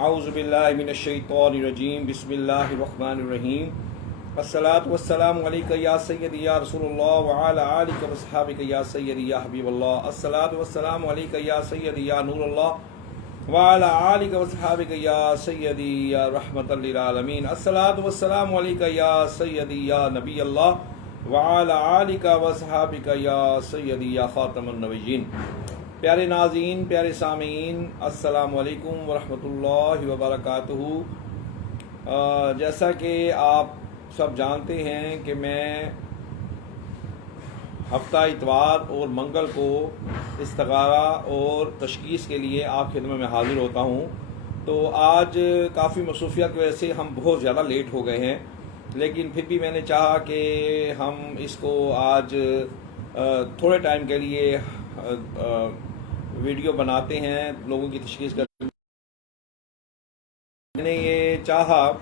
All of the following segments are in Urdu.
اعوذ باللہ من الشیطان الرجیم بسم اللہ الرحمن الرحیم الصلاۃ والسلام علیک یا سیدی یا رسول اللہ وعلی آلک واصحابک یا سیدی یا حبیب اللہ الصلاۃ والسلام علیک یا سیدی یا نور اللہ وعلی آلک واصحابک یا سیدی یا رحمۃ للعالمین الصلاۃ والسلام علیک یا سیدی یا نبی اللہ وعلی آلک واصحابک یا سیدی یا خاتم النبیین۔ پیارے ناظرین، پیارے سامعین، السلام علیکم ورحمۃ اللہ وبرکاتہ۔ جیسا کہ آپ سب جانتے ہیں کہ میں ہفتہ اتوار اور منگل کو استخارہ اور تشخیص کے لیے آپ خدمت میں حاضر ہوتا ہوں۔ تو آج کافی مصروفیات کی وجہ سے ہم بہت زیادہ لیٹ ہو گئے ہیں، لیکن پھر بھی میں نے چاہا کہ ہم اس کو آج تھوڑے ٹائم کے لیے ویڈیو بناتے ہیں لوگوں کی تشخیص کرتے ہیں۔ میں نے یہ چاہا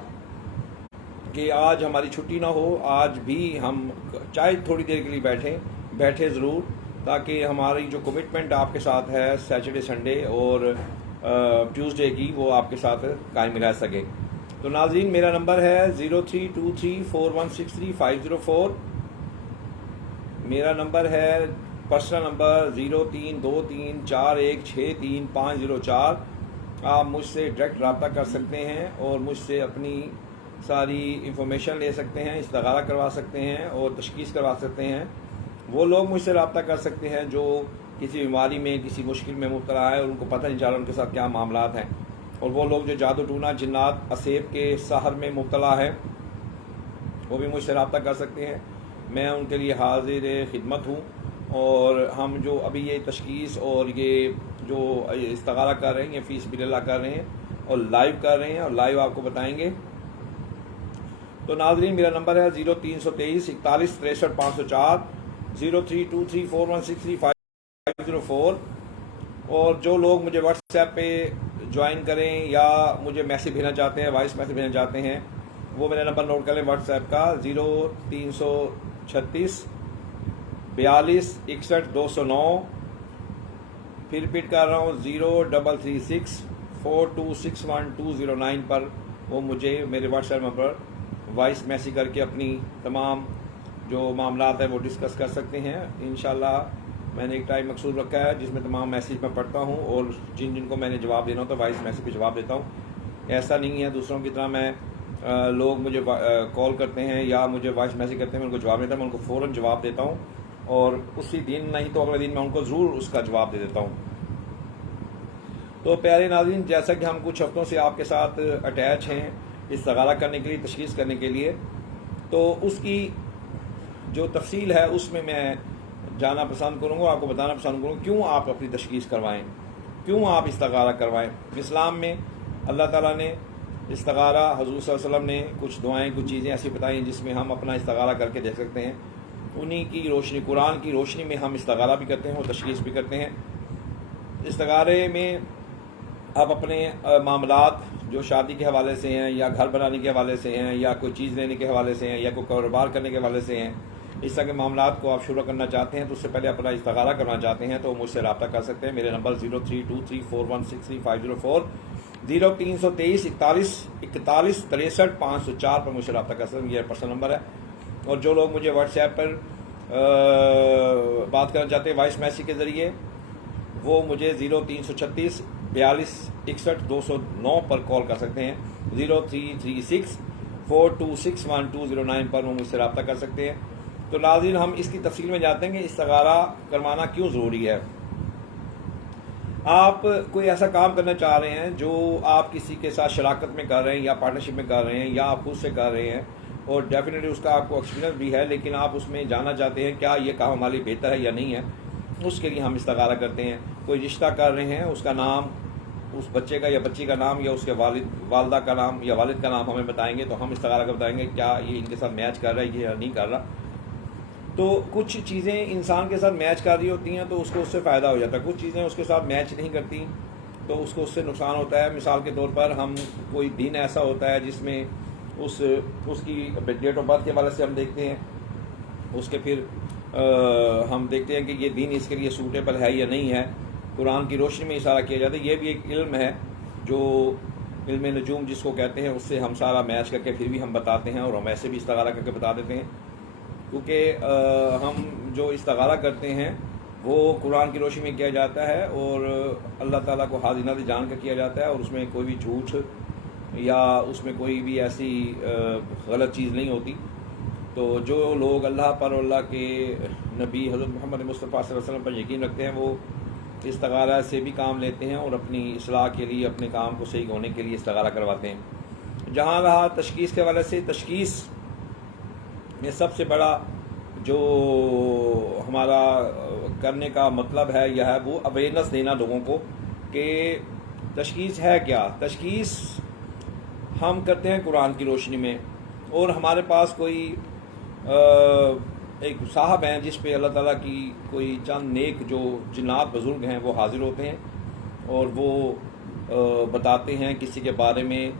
کہ آج ہماری چھٹی نہ ہو، آج بھی ہم چاہے تھوڑی دیر کے لیے بیٹھے ضرور، تاکہ ہماری جو کمٹمنٹ آپ کے ساتھ ہے سیٹرڈے سنڈے اور ٹیوزڈے کی، وہ آپ کے ساتھ قائم رہ سکے۔ تو ناظرین، میرا نمبر ہے 0323416350 میرا نمبر ہے پرسنل نمبر 0323416350 آپ مجھ سے ڈائریکٹ رابطہ کر سکتے ہیں اور مجھ سے اپنی ساری انفارمیشن لے سکتے ہیں، استخارہ کروا سکتے ہیں اور تشخیص کروا سکتے ہیں۔ وہ لوگ مجھ سے رابطہ کر سکتے ہیں جو کسی بیماری میں، کسی مشکل میں مبتلا ہے اور ان کو پتہ نہیں چل رہا ان کے ساتھ کیا معاملات ہیں، اور وہ لوگ جو جادو ٹونا، جنات، اسیب کے سحر میں مبتلا ہے، وہ بھی مجھ سے رابطہ کر سکتے ہیں۔ میں ان کے لیے حاضر خدمت ہوں، اور ہم جو ابھی یہ تشخیص اور یہ جو استخارہ کر رہے ہیں، یہ فی سبیل اللہ کر رہے ہیں اور لائیو کر رہے ہیں اور لائیو آپ کو بتائیں گے۔ تو ناظرین، میرا نمبر ہے 032341635504 032341635504، اور جو لوگ مجھے واٹس ایپ پہ جوائن کریں یا مجھے میسیج بھیجنا چاہتے ہیں، وائس میسیج بھیجنا چاہتے ہیں، وہ میرا نمبر نوٹ کر لیں واٹس ایپ کا 0336 42 61 209۔ پھر ریپیٹ کر رہا ہوں 0336 4261 پر وہ مجھے میرے واٹس ایپ پر وائس میسیج کر کے اپنی تمام جو معاملات ہیں وہ ڈسکس کر سکتے ہیں۔ انشاءاللہ میں نے ایک ٹائم مخصوص رکھا ہے جس میں تمام میسیج میں پڑھتا ہوں، اور جن کو میں نے جواب دینا ہوتا ہے وائس میسیج پہ جواب دیتا ہوں۔ ایسا نہیں ہے دوسروں کی طرح میں لوگ مجھے کال کرتے ہیں یا مجھے وائس میسیج کرتے ہیں، میں ان کو جواب دیتا ہوں، میں ان کو فوراً جواب دیتا ہوں، اور اسی دن نہیں تو اگلے دن میں ان کو ضرور اس کا جواب دے دیتا ہوں۔ تو پیارے ناظرین، جیسا کہ ہم کچھ ہفتوں سے آپ کے ساتھ اٹیچ ہیں استخارہ کرنے کے لیے، تشخیص کرنے کے لیے، تو اس کی جو تفصیل ہے اس میں جانا پسند کروں گا، آپ کو بتانا پسند کروں گا کیوں آپ اپنی تشخیص کروائیں، کیوں آپ استخارہ کروائیں۔ اسلام میں اللہ تعالیٰ نے استخارہ، حضور صلی اللہ علیہ وسلم نے کچھ دعائیں، کچھ چیزیں ایسی بتائیں جس میں ہم اپنا استخارہ کر کے دیکھ سکتے ہیں۔ انہی کی روشنی، قرآن کی روشنی میں ہم استخارہ بھی کرتے ہیں اور تشخیص بھی کرتے ہیں۔ استخارے میں آپ اپنے معاملات جو شادی کے حوالے سے ہیں، یا گھر بنانے کے حوالے سے ہیں، یا کوئی چیز لینے کے حوالے سے ہیں، یا کوئی کاروبار کرنے کے حوالے سے ہیں، اس طرح کے معاملات کو آپ شروع کرنا چاہتے ہیں تو اس سے پہلے اپنا استخارہ کرنا چاہتے ہیں تو مجھ سے رابطہ کر سکتے ہیں۔ میرے نمبر 0323416350 034141635504 پر مجھ سے رابطہ کر سکتے ہیں، یہ پرسنل نمبر ہے۔ اور جو لوگ مجھے واٹس ایپ پر بات کرنا چاہتے ہیں وائس میسیج کے ذریعے، وہ مجھے 0336 42 61 209 پر کال کر سکتے ہیں، 0336 4261 پر وہ مجھ سے رابطہ کر سکتے ہیں۔ تو ناظرین، ہم اس کی تفصیل میں جاتے ہیں کہ استخارہ کروانا کیوں ضروری ہے۔ آپ کوئی ایسا کام کرنا چاہ رہے ہیں جو آپ کسی کے ساتھ شراکت میں کر رہے ہیں، یا پارٹنرشپ میں کر رہے ہیں، یا آپ خود سے کر رہے ہیں، اور ڈیفینیٹلی اس کا آپ کو ایکسپیرینس بھی ہے، لیکن آپ اس میں جاننا چاہتے ہیں کیا یہ کام ہمارے لیے بہتر ہے یا نہیں ہے، اس کے لیے ہم استخارہ کرتے ہیں۔ کوئی رشتہ کر رہے ہیں، اس کا نام، اس بچے کا یا بچی کا نام، یا اس کے والدہ کا نام یا والد کا نام ہمیں بتائیں گے تو ہم استخارہ کر بتائیں گے کیا یہ ان کے ساتھ میچ کر رہا ہے یا نہیں کر رہا۔ تو کچھ چیزیں انسان کے ساتھ میچ کر رہی ہوتی ہیں تو اس کو اس سے فائدہ ہو جاتا ہے، کچھ چیزیں اس کے ساتھ میچ نہیں کرتی تو اس کو اس سے نقصان ہوتا ہے۔ مثال کے طور پر ہم کوئی دن ایسا ہوتا ہے جس میں اس کی ڈیٹ آف برتھ کے حوالے سے ہم دیکھتے ہیں، اس کے پھر ہم دیکھتے ہیں کہ یہ دین اس کے لیے سوٹیبل ہے یا نہیں ہے، قرآن کی روشنی میں اشارہ کیا جاتا ہے۔ یہ بھی ایک علم ہے جو علم نجوم جس کو کہتے ہیں، اس سے ہم سارا میچ کر کے پھر بھی ہم بتاتے ہیں، اور ہم ایسے بھی استخارہ کر کے بتا دیتے ہیں، کیونکہ ہم جو استخارہ کرتے ہیں وہ قرآن کی روشنی میں کیا جاتا ہے، اور اللہ تعالیٰ کو حاضر ناظر جان کر کیا جاتا ہے، اور اس میں کوئی بھی جھوٹ یا اس میں کوئی بھی ایسی غلط چیز نہیں ہوتی۔ تو جو لوگ اللہ پر اور اللہ کے نبی حضرت محمد مصطفیٰ صلی اللہ علیہ وسلم پر یقین رکھتے ہیں، وہ استخارہ سے بھی کام لیتے ہیں اور اپنی اصلاح کے لیے، اپنے کام کو صحیح ہونے کے لیے استخارہ کرواتے ہیں۔ جہاں رہا تشخیص کے حوالے سے، تشخیص میں سب سے بڑا جو ہمارا کرنے کا مطلب ہے یہ ہے وہ اویئرنیس دینا لوگوں کو کہ تشخیص ہے کیا۔ تشخیص ہم کرتے ہیں قرآن کی روشنی میں، اور ہمارے پاس کوئی ایک صاحب ہیں جس پہ اللہ تعالیٰ کی کوئی چند نیک جو جنات بزرگ ہیں وہ حاضر ہوتے ہیں، اور وہ بتاتے ہیں کسی کے بارے میں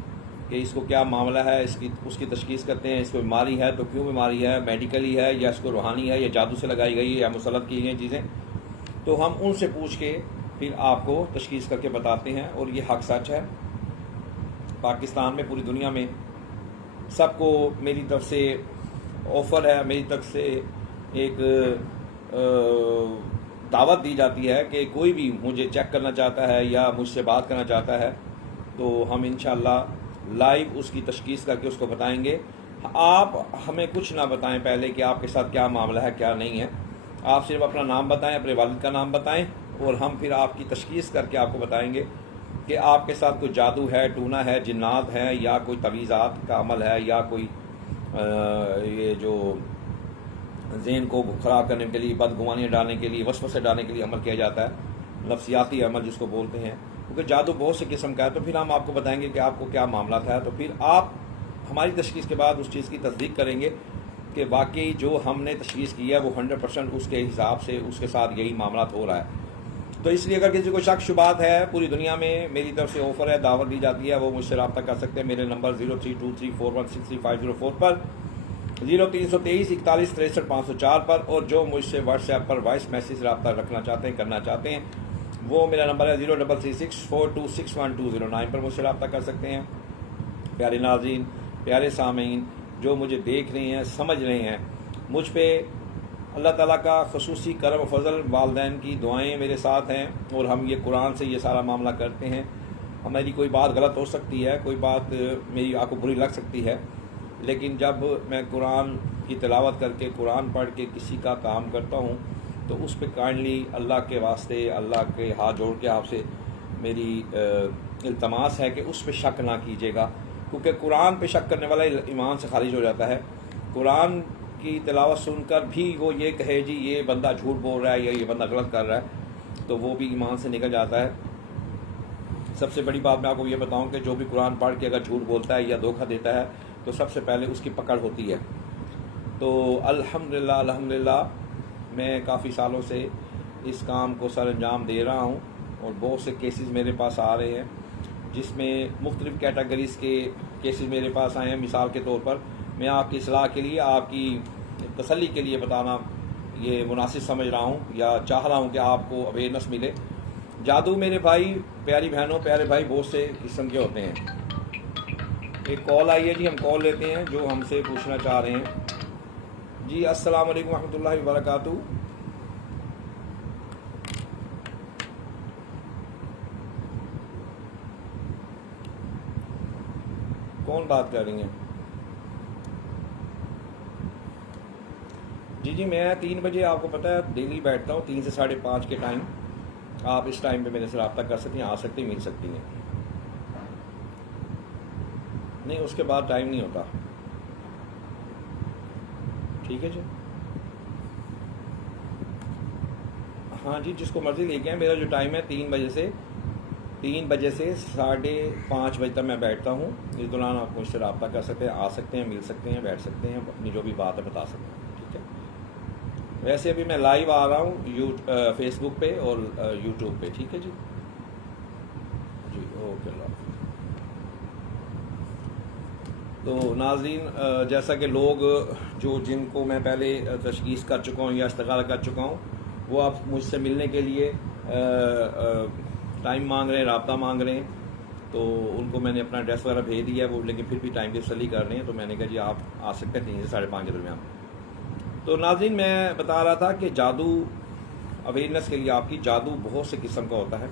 کہ اس کو کیا معاملہ ہے، اس کی تشخیص کرتے ہیں، اس کو بیماری ہے تو کیوں بیماری ہے، میڈیکلی ہے یا اس کو روحانی ہے یا جادو سے لگائی گئی ہے یا مسلط کی گئی چیزیں، تو ہم ان سے پوچھ کے پھر آپ کو تشخیص کر کے بتاتے ہیں، اور یہ حق سچ ہے۔ پاکستان میں، پوری دنیا میں سب کو میری طرف سے آفر ہے، میری طرف سے ایک دعوت دی جاتی ہے کہ کوئی بھی مجھے چیک کرنا چاہتا ہے یا مجھ سے بات کرنا چاہتا ہے تو ہم انشاءاللہ لائیو اس کی تشخیص کر کے اس کو بتائیں گے۔ آپ ہمیں کچھ نہ بتائیں پہلے کہ آپ کے ساتھ کیا معاملہ ہے کیا نہیں ہے، آپ صرف اپنا نام بتائیں، اپنے والد کا نام بتائیں، اور ہم پھر آپ کی تشخیص کر کے آپ کو بتائیں گے کہ آپ کے ساتھ کوئی جادو ہے، ٹونا ہے، جنات ہے، یا کوئی تعویذات کا عمل ہے، یا کوئی یہ جو ذہن کو خراب کرنے کے لیے، بدگمانیاں ڈالنے کے لیے، وسوسے ڈالنے کے لیے عمل کیا جاتا ہے، نفسیاتی عمل جس کو بولتے ہیں، کیونکہ جادو بہت سے قسم کا ہے، تو پھر ہم آپ کو بتائیں گے کہ آپ کو کیا معاملات ہے، تو پھر آپ ہماری تشخیص کے بعد اس چیز کی تصدیق کریں گے کہ واقعی جو ہم نے تشخیص کی ہے وہ 100% اس کے حساب سے اس کے ساتھ یہی معاملات ہو رہا ہے۔ تو اس لیے اگر کسی کو شک شبہات ہے، پوری دنیا میں میری طرف سے آفر ہے، دعوت دی جاتی ہے، وہ مجھ سے رابطہ کر سکتے ہیں میرے نمبر 032341630504 پر، 032341636504 پر، اور جو مجھ سے واٹس ایپ پر وائس میسیج رابطہ رکھنا چاہتے ہیں، کرنا چاہتے ہیں، وہ میرا نمبر ہے 0336426109 پر مجھ سے رابطہ کر سکتے ہیں۔ پیارے ناظرین، پیارے سامعین، جو مجھے دیکھ رہے ہیں، سمجھ رہے ہیں، مجھ پہ اللہ تعالیٰ کا خصوصی کرم و فضل، والدین کی دعائیں میرے ساتھ ہیں، اور ہم یہ قرآن سے یہ سارا معاملہ کرتے ہیں۔ ہماری کوئی بات غلط ہو سکتی ہے، کوئی بات میری آپ کو بری لگ سکتی ہے، لیکن جب میں قرآن کی تلاوت کر کے، قرآن پڑھ کے کسی کا کام کرتا ہوں تو اس پہ کائنڈلی اللہ کے واسطے، اللہ کے ہاتھ جوڑ کے آپ سے میری التماس ہے کہ اس پہ شک نہ کیجیے گا، کیونکہ قرآن پہ شک کرنے والا ایمان سے خارج ہو جاتا ہے۔ قرآن کی تلاوت سن کر بھی وہ یہ کہے جی یہ بندہ جھوٹ بول رہا ہے یا یہ بندہ غلط کر رہا ہے، تو وہ بھی ایمان سے نکل جاتا ہے۔ سب سے بڑی بات میں آپ کو یہ بتاؤں کہ جو بھی قرآن پڑھ کے اگر جھوٹ بولتا ہے یا دھوکہ دیتا ہے تو سب سے پہلے اس کی پکڑ ہوتی ہے۔ تو الحمدللہ میں کافی سالوں سے اس کام کو سر انجام دے رہا ہوں، اور بہت سے کیسز میرے پاس آ رہے ہیں جس میں مختلف کیٹیگریز کے کیسز میرے پاس آئے ہیں۔ مثال کے طور پر میں آپ کی اصلاح کے لیے، آپ کی تسلی کے لیے بتانا یہ مناسب سمجھ رہا ہوں، یا چاہ رہا ہوں کہ آپ کو اویئرنیس ملے۔ جادو میرے بھائی، پیاری بہنوں، پیارے بھائی، بہت سے قسم کے ہوتے ہیں۔ ایک کال آئی ہے جی، ہم کال لیتے ہیں جو ہم سے پوچھنا چاہ رہے ہیں۔ جی السلام علیکم ورحمۃ اللہ وبرکاتہ۔ کون بات کر رہی ہیں؟ جی میں 3 بجے، آپ کو پتہ ہے ڈیلی بیٹھتا ہوں 3 سے 5:30 کے ٹائم۔ آپ اس ٹائم پہ میرے سے رابطہ کر سکتی ہیں، آ سکتی ہیں، مل سکتی ہیں۔ نہیں، اس کے بعد ٹائم نہیں ہوتا۔ ٹھیک ہے جی، ہاں جی، جس کو مرضی لے کے آئیں۔ میرا جو ٹائم ہے 3 بجے سے 5:30 بجے تک میں بیٹھتا ہوں۔ اس دوران آپ مجھ سے رابطہ کر سکتے ہیں، آ سکتے ہیں، مل سکتے ہیں، بیٹھ سکتے ہیں، اپنی جو بھی بات ہے بتا سکتے ہیں۔ ٹھیک ہے، ویسے ابھی میں لائیو آ رہا ہوں فیس بک پہ اور یوٹیوب پہ۔ ٹھیک ہے جی، جی اوکے، اللہ حافظ۔ تو ناظرین، جیسا کہ لوگ جن کو میں پہلے تشخیص کر چکا ہوں یا استخارہ کر چکا ہوں، وہ اب مجھ سے ملنے کے لیے ٹائم مانگ رہے ہیں، رابطہ مانگ رہے ہیں۔ تو ان کو میں نے اپنا ایڈریس وغیرہ بھیج دیا ہے وہ، لیکن پھر بھی ٹائم کی تسلی کر رہے ہیں، تو میں نے کہا جی آپ آ سکتے ہیں 3 سے 5:30 کے درمیان۔ تو ناظرین میں بتا رہا تھا کہ جادو اویئرنیس کے لیے آپ کی جادو بہت سے قسم کا ہوتا ہے۔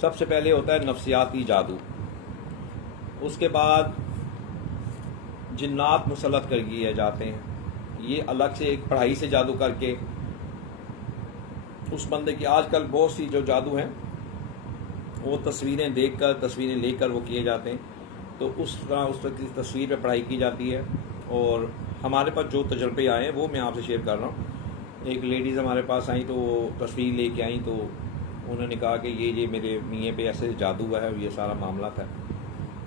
سب سے پہلے ہوتا ہے نفسیاتی جادو، اس کے بعد جنات مسلط کر کیے جاتے ہیں، یہ الگ سے ایک پڑھائی سے جادو کر کے اس بندے کی، آج کل بہت سی جو جادو ہیں وہ تصویریں دیکھ کر تصویریں لے کر وہ کیے جاتے ہیں، تو اس طرح اس کی تصویر پہ پڑھائی کی جاتی ہے۔ اور ہمارے پاس جو تجربے آئے ہیں وہ میں آپ سے شیئر کر رہا ہوں۔ ایک لیڈیز ہمارے پاس آئیں تو وہ تصویر لے کے آئیں، تو انہوں نے کہا کہ یہ میرے میاں پہ ایسے جادو ہوا ہے، یہ سارا معاملہ تھا۔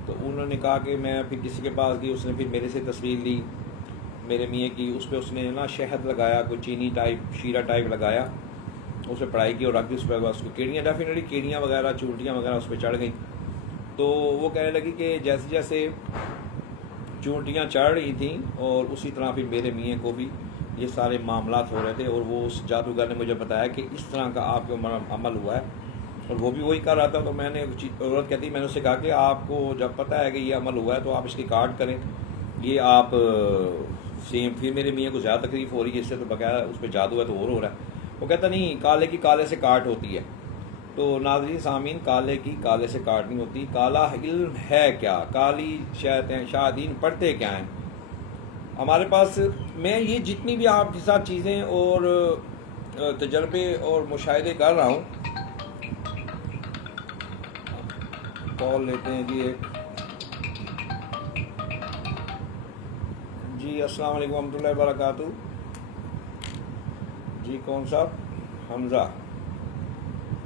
تو انہوں نے کہا کہ میں پھر کسی کے پاس گئی، اس نے پھر میرے سے تصویر لی میرے میاں کی، اس پہ اس نے نا شہد لگایا، کوئی چینی ٹائپ شیرہ ٹائپ لگایا، اس پہ پڑھائی کی اور رکھ دی، اس پہ اس کو کیڑیاں، ڈیفینیٹلی کیڑیاں وغیرہ چونٹیاں وغیرہ اس پہ چڑھ گئیں۔ تو وہ کہنے لگی کہ جیسے جیسے چونٹیاں چڑھ رہی تھیں اور اسی طرح پھر میرے میاں کو بھی یہ سارے معاملات ہو رہے تھے، اور وہ اس جادوگر نے مجھے بتایا کہ اس طرح کا آپ کے عمل ہوا ہے، اور وہ بھی وہی کر رہا تھا۔ تو میں نے عورت کہتی، میں نے اس سے کہا کہ آپ کو جب پتہ ہے کہ یہ عمل ہوا ہے تو آپ اس کی کارڈ کریں، یہ آپ سیم۔ پھر میرے میاں کو زیادہ تکلیف ہو رہی ہے اس سے، تو بغیر اس پہ جادو ہے تو اور ہو رہا ہے۔ وہ کہتا نہیں، کالے کی کالے سے کاٹ ہوتی ہے۔ تو ناظرین سامعین، کالے کی کالے سے کاٹ نہیں ہوتی۔ کالا علم ہے کیا، کالی شیاطین پڑھتے کیا ہیں ہمارے پاس؟ میں یہ جتنی بھی آپ کے ساتھ چیزیں اور تجربے اور مشاہدے کر رہا ہوں، کال لیتے ہیں جی ایک۔ جی السلام علیکم ورحمۃ اللہ وبرکاتہ۔ جی کون صاحب؟ حمزہ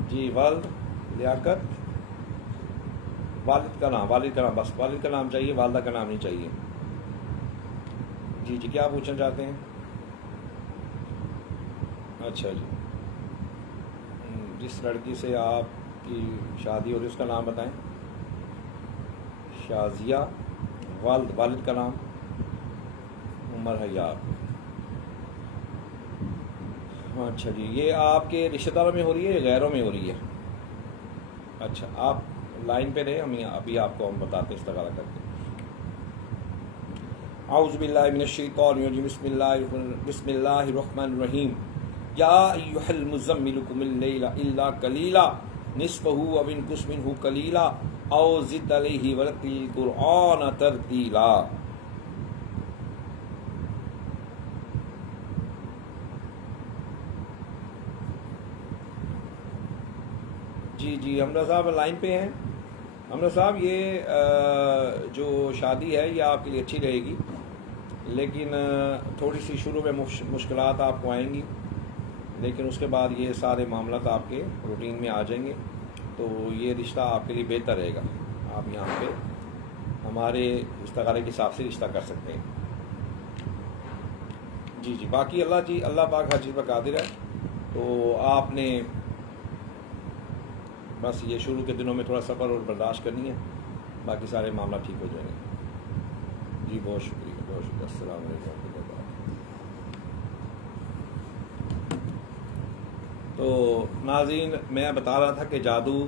جی۔ والد لیاقت، والد کا نام، بس والد کا نام چاہیے، والدہ کا نام نہیں چاہیے۔ جی کیا پوچھنا چاہتے ہیں؟ اچھا جی، جس لڑکی سے آپ کی شادی ہو رہی ہے اس کا نام بتائیں۔ شازیہ۔ والد کا نام؟ عمر حیات۔ اچھا جی، یہ آپ کے رشتہ داروں میں ہو رہی ہے یا غیروں میں ہو رہی ہے؟ اچھا، آپ لائن پہ رہے، ہم ابھی آپ کو ہم بتاتے ہیں استغاثہ کر کے۔ اعوذ باللہ من الشیطان الرجیم، بسم اللہ الرحمن الرحیم۔ یا ایھا المزمل قم اللیل الا قلیلا نصفہ او انقص منہ قلیلا او زد علیہ ورتل القرآن ترتیلا۔ جی حمزہ صاحب لائن پہ ہیں۔ حمزہ صاحب یہ جو شادی ہے یہ آپ کے لیے اچھی رہے گی، لیکن تھوڑی سی شروع میں مشکلات آپ کو آئیں گی، لیکن اس کے بعد یہ سارے معاملات آپ کے روٹین میں آ جائیں گے، تو یہ رشتہ آپ کے لیے بہتر رہے گا۔ آپ یہاں پہ ہمارے استخارے کے حساب سے رشتہ کر سکتے ہیں۔ جی باقی اللہ پاک ہر چیز پر قادر ہے، تو آپ نے بس یہ شروع کے دنوں میں تھوڑا صبر اور برداشت کرنی ہے، باقی سارے معاملہ ٹھیک ہو جائیں گے۔ جی بہت شکریہ، بہت شکریہ۔ السلام علیکم ورحمۃ اللہ وبرکاتہ۔ تو ناظرین میں بتا رہا تھا کہ جادو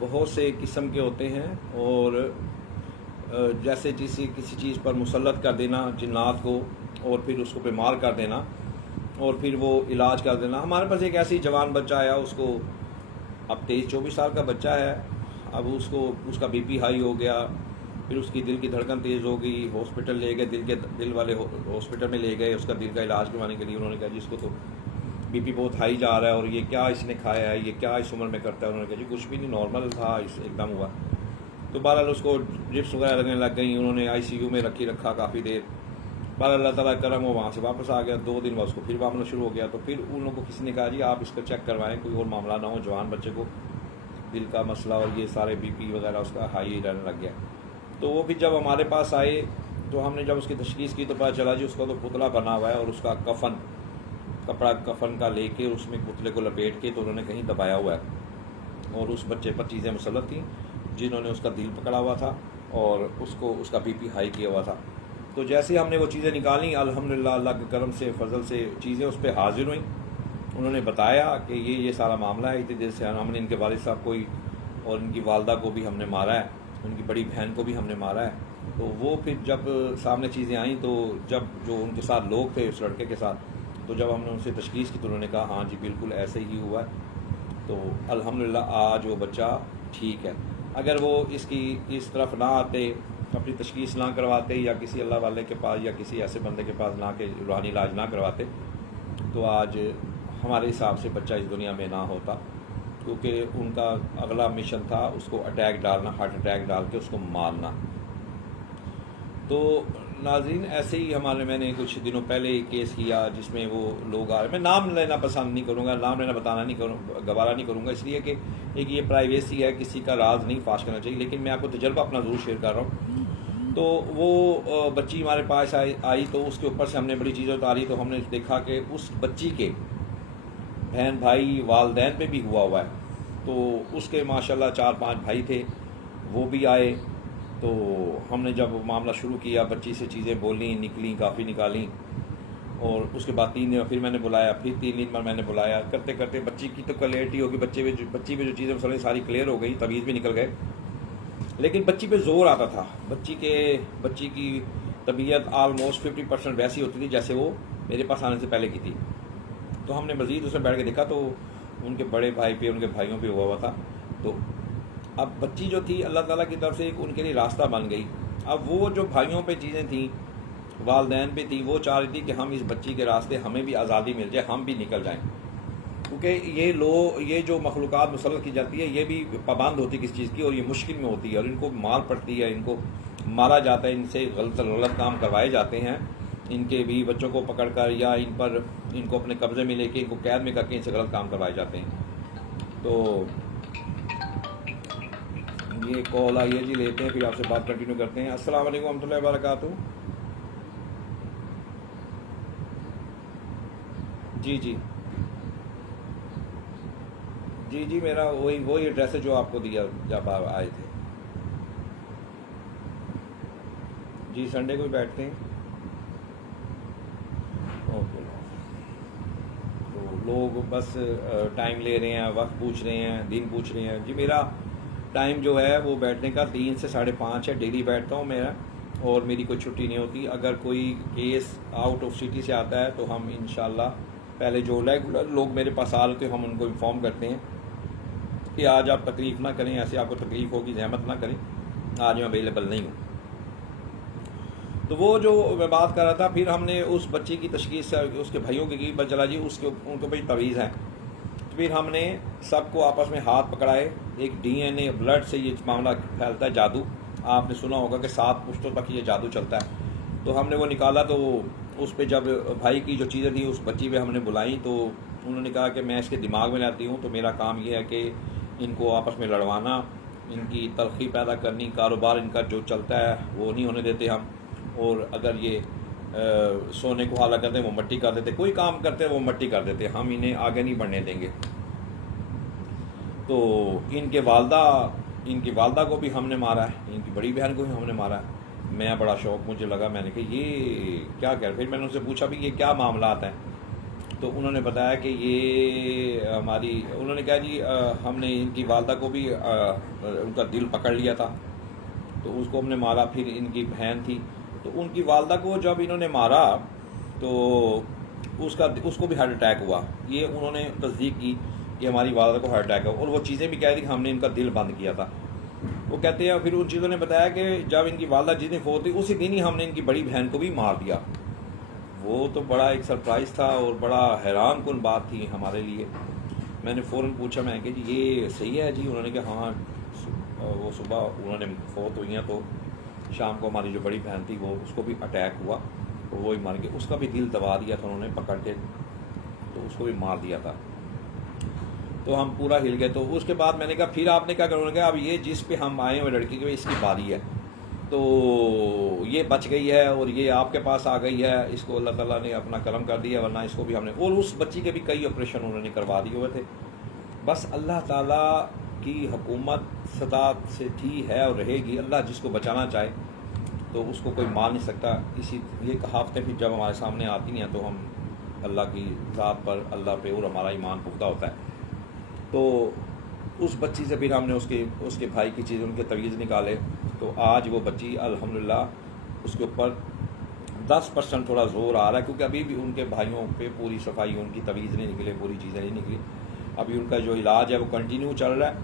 بہت سے قسم کے ہوتے ہیں، اور جیسے کسی چیز پر مسلط کر دینا جنات کو، اور پھر اس کو بیمار کر دینا، اور پھر وہ علاج کر دینا۔ ہمارے پاس ایک ایسی جوان بچہ آیا، اس کو اب 23-24 سال کا بچہ ہے، اب اس کا بی پی ہائی ہو گیا، پھر اس کی دل کی دھڑکن تیز ہو گئی، ہاسپٹل لے گئے، دل والے ہاسپٹل میں لے گئے اس کا دل کا علاج کروانے کے لیے۔ انہوں نے کہا جی اس کو تو بی پی بہت ہائی جا رہا ہے، اور یہ کیا اس نے کھایا ہے، یہ کیا اس عمر میں کرتا ہے۔ انہوں نے کہا جی کچھ بھی نہیں، نارمل تھا، ایک دم ہوا۔ تو بہرحال اس کو ڈرپس وغیرہ لگنے لگ گئیں، انہوں نے ICU میں رکھا کافی دیر۔ بہرحال اللہ تعالیٰ کرم وہ وہاں سے واپس آ گیا، 2 دن بعد اس کو پھر معاملہ شروع ہو گیا۔ تو پھر ان لوگوں کو کسی نے کہا جی آپ اس کو چیک کروائیں، کوئی اور معاملہ نہ ہو، جوان بچے کو دل کا مسئلہ اور یہ سارے بی پی وغیرہ اس کا ہائی رہنے لگ گیا۔ تو وہ پھر جب ہمارے پاس آئے تو ہم نے جب اس کی تشخیص کی تو پتہ چلا جی اس کا تو پتلا بنا ہوا ہے، اور اس کا کپڑا کفن کا لے کے اس میں پتلے کو لپیٹ کے تو انہوں نے کہیں دبایا ہوا ہے، اور اس بچے پر چیزیں مسلط تھیں جنہوں نے اس کا دل پکڑا ہوا تھا اور اس کا بی پی ہائی کیا ہوا تھا۔ تو جیسے ہم نے وہ چیزیں نکالیں، الحمدللہ اللہ کے کرم سے فضل سے چیزیں اس پہ حاضر ہوئیں۔ انہوں نے بتایا کہ یہ سارا معاملہ ہے، اتنی دیر سے ہم نے ان کے والد صاحب کو اور ان کی والدہ کو بھی ہم نے مارا ہے، ان کی بڑی بہن کو بھی ہم نے مارا ہے۔ تو وہ پھر جب سامنے چیزیں آئیں تو جب جو ان کے ساتھ لوگ تھے اس لڑکے کے ساتھ، تو جب ہم نے ان سے تشخیص کی تو انہوں نے کہا ہاں جی بالکل ایسے ہی ہوا ہے۔ تو الحمدللہ آج وہ بچہ ٹھیک ہے۔ اگر وہ اس طرف نہ آتے، اپنی تشخیص نہ کرواتے یا کسی اللہ والے کے پاس یا کسی ایسے بندے کے پاس نہ کہ روحانی علاج نہ کرواتے، تو آج ہمارے حساب سے بچہ اس دنیا میں نہ ہوتا، کیونکہ ان کا اگلا مشن تھا اس کو اٹیک ڈالنا، ہارٹ اٹیک ڈال کے اس کو مارنا۔ تو ناظرین ایسے ہی میں نے کچھ دنوں پہلے ایک کیس کیا جس میں وہ لوگ آ رہے، میں نام لینا پسند نہیں کروں گا، نام لینا بتانا نہیں کروں، گوارا نہیں کروں گا، اس لیے کہ ایک یہ پرائیویسی ہے، کسی کا راز نہیں فاش کرنا چاہیے، لیکن میں آپ کو تجربہ اپنا ضرور شیئر کر رہا ہوں۔ تو وہ بچی ہمارے پاس آئی تو اس کے اوپر سے ہم نے بڑی چیزیں اتاری، تو ہم نے دیکھا کہ اس بچی کے بہن بھائی والدین پہ بھی ہوا ہے۔ تو اس کے ماشاءاللہ 4-5 بھائی تھے، وہ بھی آئے۔ تو ہم نے جب معاملہ شروع کیا، بچی سے چیزیں بولیں، نکلیں، کافی نکالیں، اور اس کے بعد 3 دن پھر میں نے بلایا، پھر 3 دن میں نے بلایا، کرتے کرتے بچی کی تو کلیئرٹی ہوگی، بچی پہ جو چیزیں مسئلے ساری کلیئر ہو گئی، تمیز بھی نکل گئے، لیکن بچی پہ زور آتا تھا۔ بچی کی طبیعت آلموسٹ 50% ویسی ہوتی تھی جیسے وہ میرے پاس آنے سے پہلے کی تھی۔ تو ہم نے مزید اس میں بیٹھ کے دیکھا تو ان کے بڑے بھائی پہ، ان کے بھائیوں پہ ہوا تھا۔ تو اب بچی جو تھی اللہ تعالیٰ کی طرف سے ایک ان کے لیے راستہ بن گئی۔ اب وہ جو بھائیوں پہ چیزیں تھیں، والدین پہ تھیں، وہ چاہ رہی تھی کہ ہم اس بچی کے راستے ہمیں بھی آزادی مل جائے، ہم بھی نکل جائیں، کیونکہ یہ جو مخلوقات مسلط کی جاتی ہے یہ بھی پابند ہوتی ہے کسی چیز کی، اور یہ مشکل میں ہوتی ہے، اور ان کو مار پڑتی ہے، ان کو مارا جاتا ہے، ان سے غلط کام کروائے جاتے ہیں، ان کے بھی بچوں کو پکڑ کر یا ان کو اپنے قبضے میں لے کے ان کو قید میں کر کے ان سے غلط کام کروائے جاتے ہیں۔ تو یہ کال آئی ہے جی، لیتے ہیں پھر آپ سے بات کنٹینیو کرتے ہیں۔ السلام علیکم ورحمۃ اللہ وبرکاتہ۔ جی جی جی جی، میرا وہی ایڈریس ہے جو آپ کو دیا جب آپ آئے تھے۔ جی سنڈے کو ہی بیٹھتے ہیں۔ اوکے، تو لوگ بس ٹائم لے رہے ہیں، وقت پوچھ رہے ہیں، دن پوچھ رہے ہیں۔ جی میرا ٹائم جو ہے وہ بیٹھنے کا 3 سے 5:30 ہے، ڈیلی بیٹھتا ہوں میرا، اور میری کوئی چھٹی نہیں ہوتی۔ اگر کوئی کیس آؤٹ آف سٹی سے آتا ہے تو ہم انشاءاللہ پہلے جو ریگولر لوگ میرے پاس آ رہے ہم ان کو انفارم کرتے ہیں کہ آج آپ تکلیف نہ کریں، ایسے آپ کو تکلیف ہوگی، زحمت نہ کریں، آج میں اویلیبل نہیں ہوں۔ تو وہ جو میں بات کر رہا تھا، پھر ہم نے اس بچی کی تشخیص اس کے بھائیوں کی چلا جی ان کو بھائی تعویذ ہیں، تو پھر ہم نے سب کو آپس میں ہاتھ پکڑائے، ایک ڈی این اے بلڈ سے یہ معاملہ پھیلتا ہے، جادو آپ نے سنا ہوگا کہ 7 پشتوں تک یہ جادو چلتا ہے۔ تو ہم نے وہ نکالا، تو اس پہ جب بھائی کی جو چیزیں تھیں اس بچی پہ ہم نے بلائیں، تو انہوں نے کہا کہ میں اس کے دماغ میں لاتی ہوں، تو میرا کام یہ ہے کہ ان کو آپس میں لڑوانا، ان کی تلخی پیدا کرنی، کاروبار ان کا جو چلتا ہے وہ نہیں ہونے دیتے ہم، اور اگر یہ سونے کو حالا کرتے ہیں وہ مٹی کر دیتے، کوئی کام کرتے ہیں وہ مٹی کر دیتے، ہم انہیں آگے نہیں بڑھنے دیں گے۔ تو ان کی والدہ کو بھی ہم نے مارا ہے، ان کی بڑی بہن کو بھی ہم نے مارا ہے۔ میں بڑا شوق مجھے لگا، میں نے کہا یہ کیا کہہ رہے، پھر میں نے ان سے پوچھا بھی یہ کیا معاملات ہیں، تو انہوں نے بتایا کہ یہ انہوں نے کہا جی ہم نے ان کی والدہ کو بھی ان کا دل پکڑ لیا تھا، تو اس کو ہم نے مارا۔ پھر ان کی بہن تھی، تو ان کی والدہ کو جب انہوں نے مارا تو اس کو بھی ہارٹ اٹیک ہوا۔ یہ انہوں نے تصدیق کی کہ ہماری والدہ کو ہارٹ اٹیک ہوا، اور وہ چیزیں بھی کہہ رہی کہ ہم نے ان کا دل بند کیا تھا۔ وہ کہتے ہیں پھر ان چیزوں نے بتایا کہ جب ان کی والدہ جس دن فوت ہوئی اسی دن ہی ہم نے ان کی بڑی بہن کو بھی مار دیا۔ وہ تو بڑا ایک سرپرائز تھا اور بڑا حیران کن بات تھی ہمارے لیے۔ میں نے فوراً پوچھا، میں کہ جی یہ صحیح ہے جی؟ انہوں نے کہا ہاں، وہ صبح انہوں نے فوت ہوئی ہیں، تو شام کو ہماری جو بڑی بہن تھی وہ اس کو بھی اٹیک ہوا، تو وہی مر گئی، اس کا بھی دل دبا دیا تھا انہوں نے پکڑ کے، تو اس کو بھی مار دیا تھا۔ تو ہم پورا ہل گئے۔ تو اس کے بعد میں نے کہا پھر آپ نے کیا کرنا ہے؟ اب یہ جس پہ ہم آئے ہوئے لڑکی کے اس کی باری ہے، تو یہ بچ گئی ہے اور یہ آپ کے پاس آ گئی ہے، اس کو اللہ تعالیٰ نے اپنا کرم کر دیا، ورنہ اس کو بھی ہم نے، اور اس بچی کے بھی کئی آپریشن انہوں نے کروا دیے ہوئے تھے۔ بس اللہ تعالیٰ کی حکومت سدا سے تھی، ہے اور رہے گی۔ اللہ جس کو بچانا چاہے تو اس کو کوئی مار نہیں سکتا۔ یہ کہاوتیں پھر جب ہمارے سامنے آتی ہیں تو ہم اللہ کی ذات پر، اللہ پہ اور ہمارا ایمان پختہ ہوتا ہے۔ تو اس بچی سے پھر ہم نے اس کے بھائی کی چیز ان کے تویز نکالے، تو آج وہ بچی الحمدللہ اس کے اوپر 10% تھوڑا زور آ رہا ہے، کیونکہ ابھی بھی ان کے بھائیوں پہ پوری صفائی، ان کی تویز نہیں نکلے، پوری چیزیں نہیں نکلی، ابھی ان کا جو علاج ہے وہ کنٹینیو چل رہا ہے۔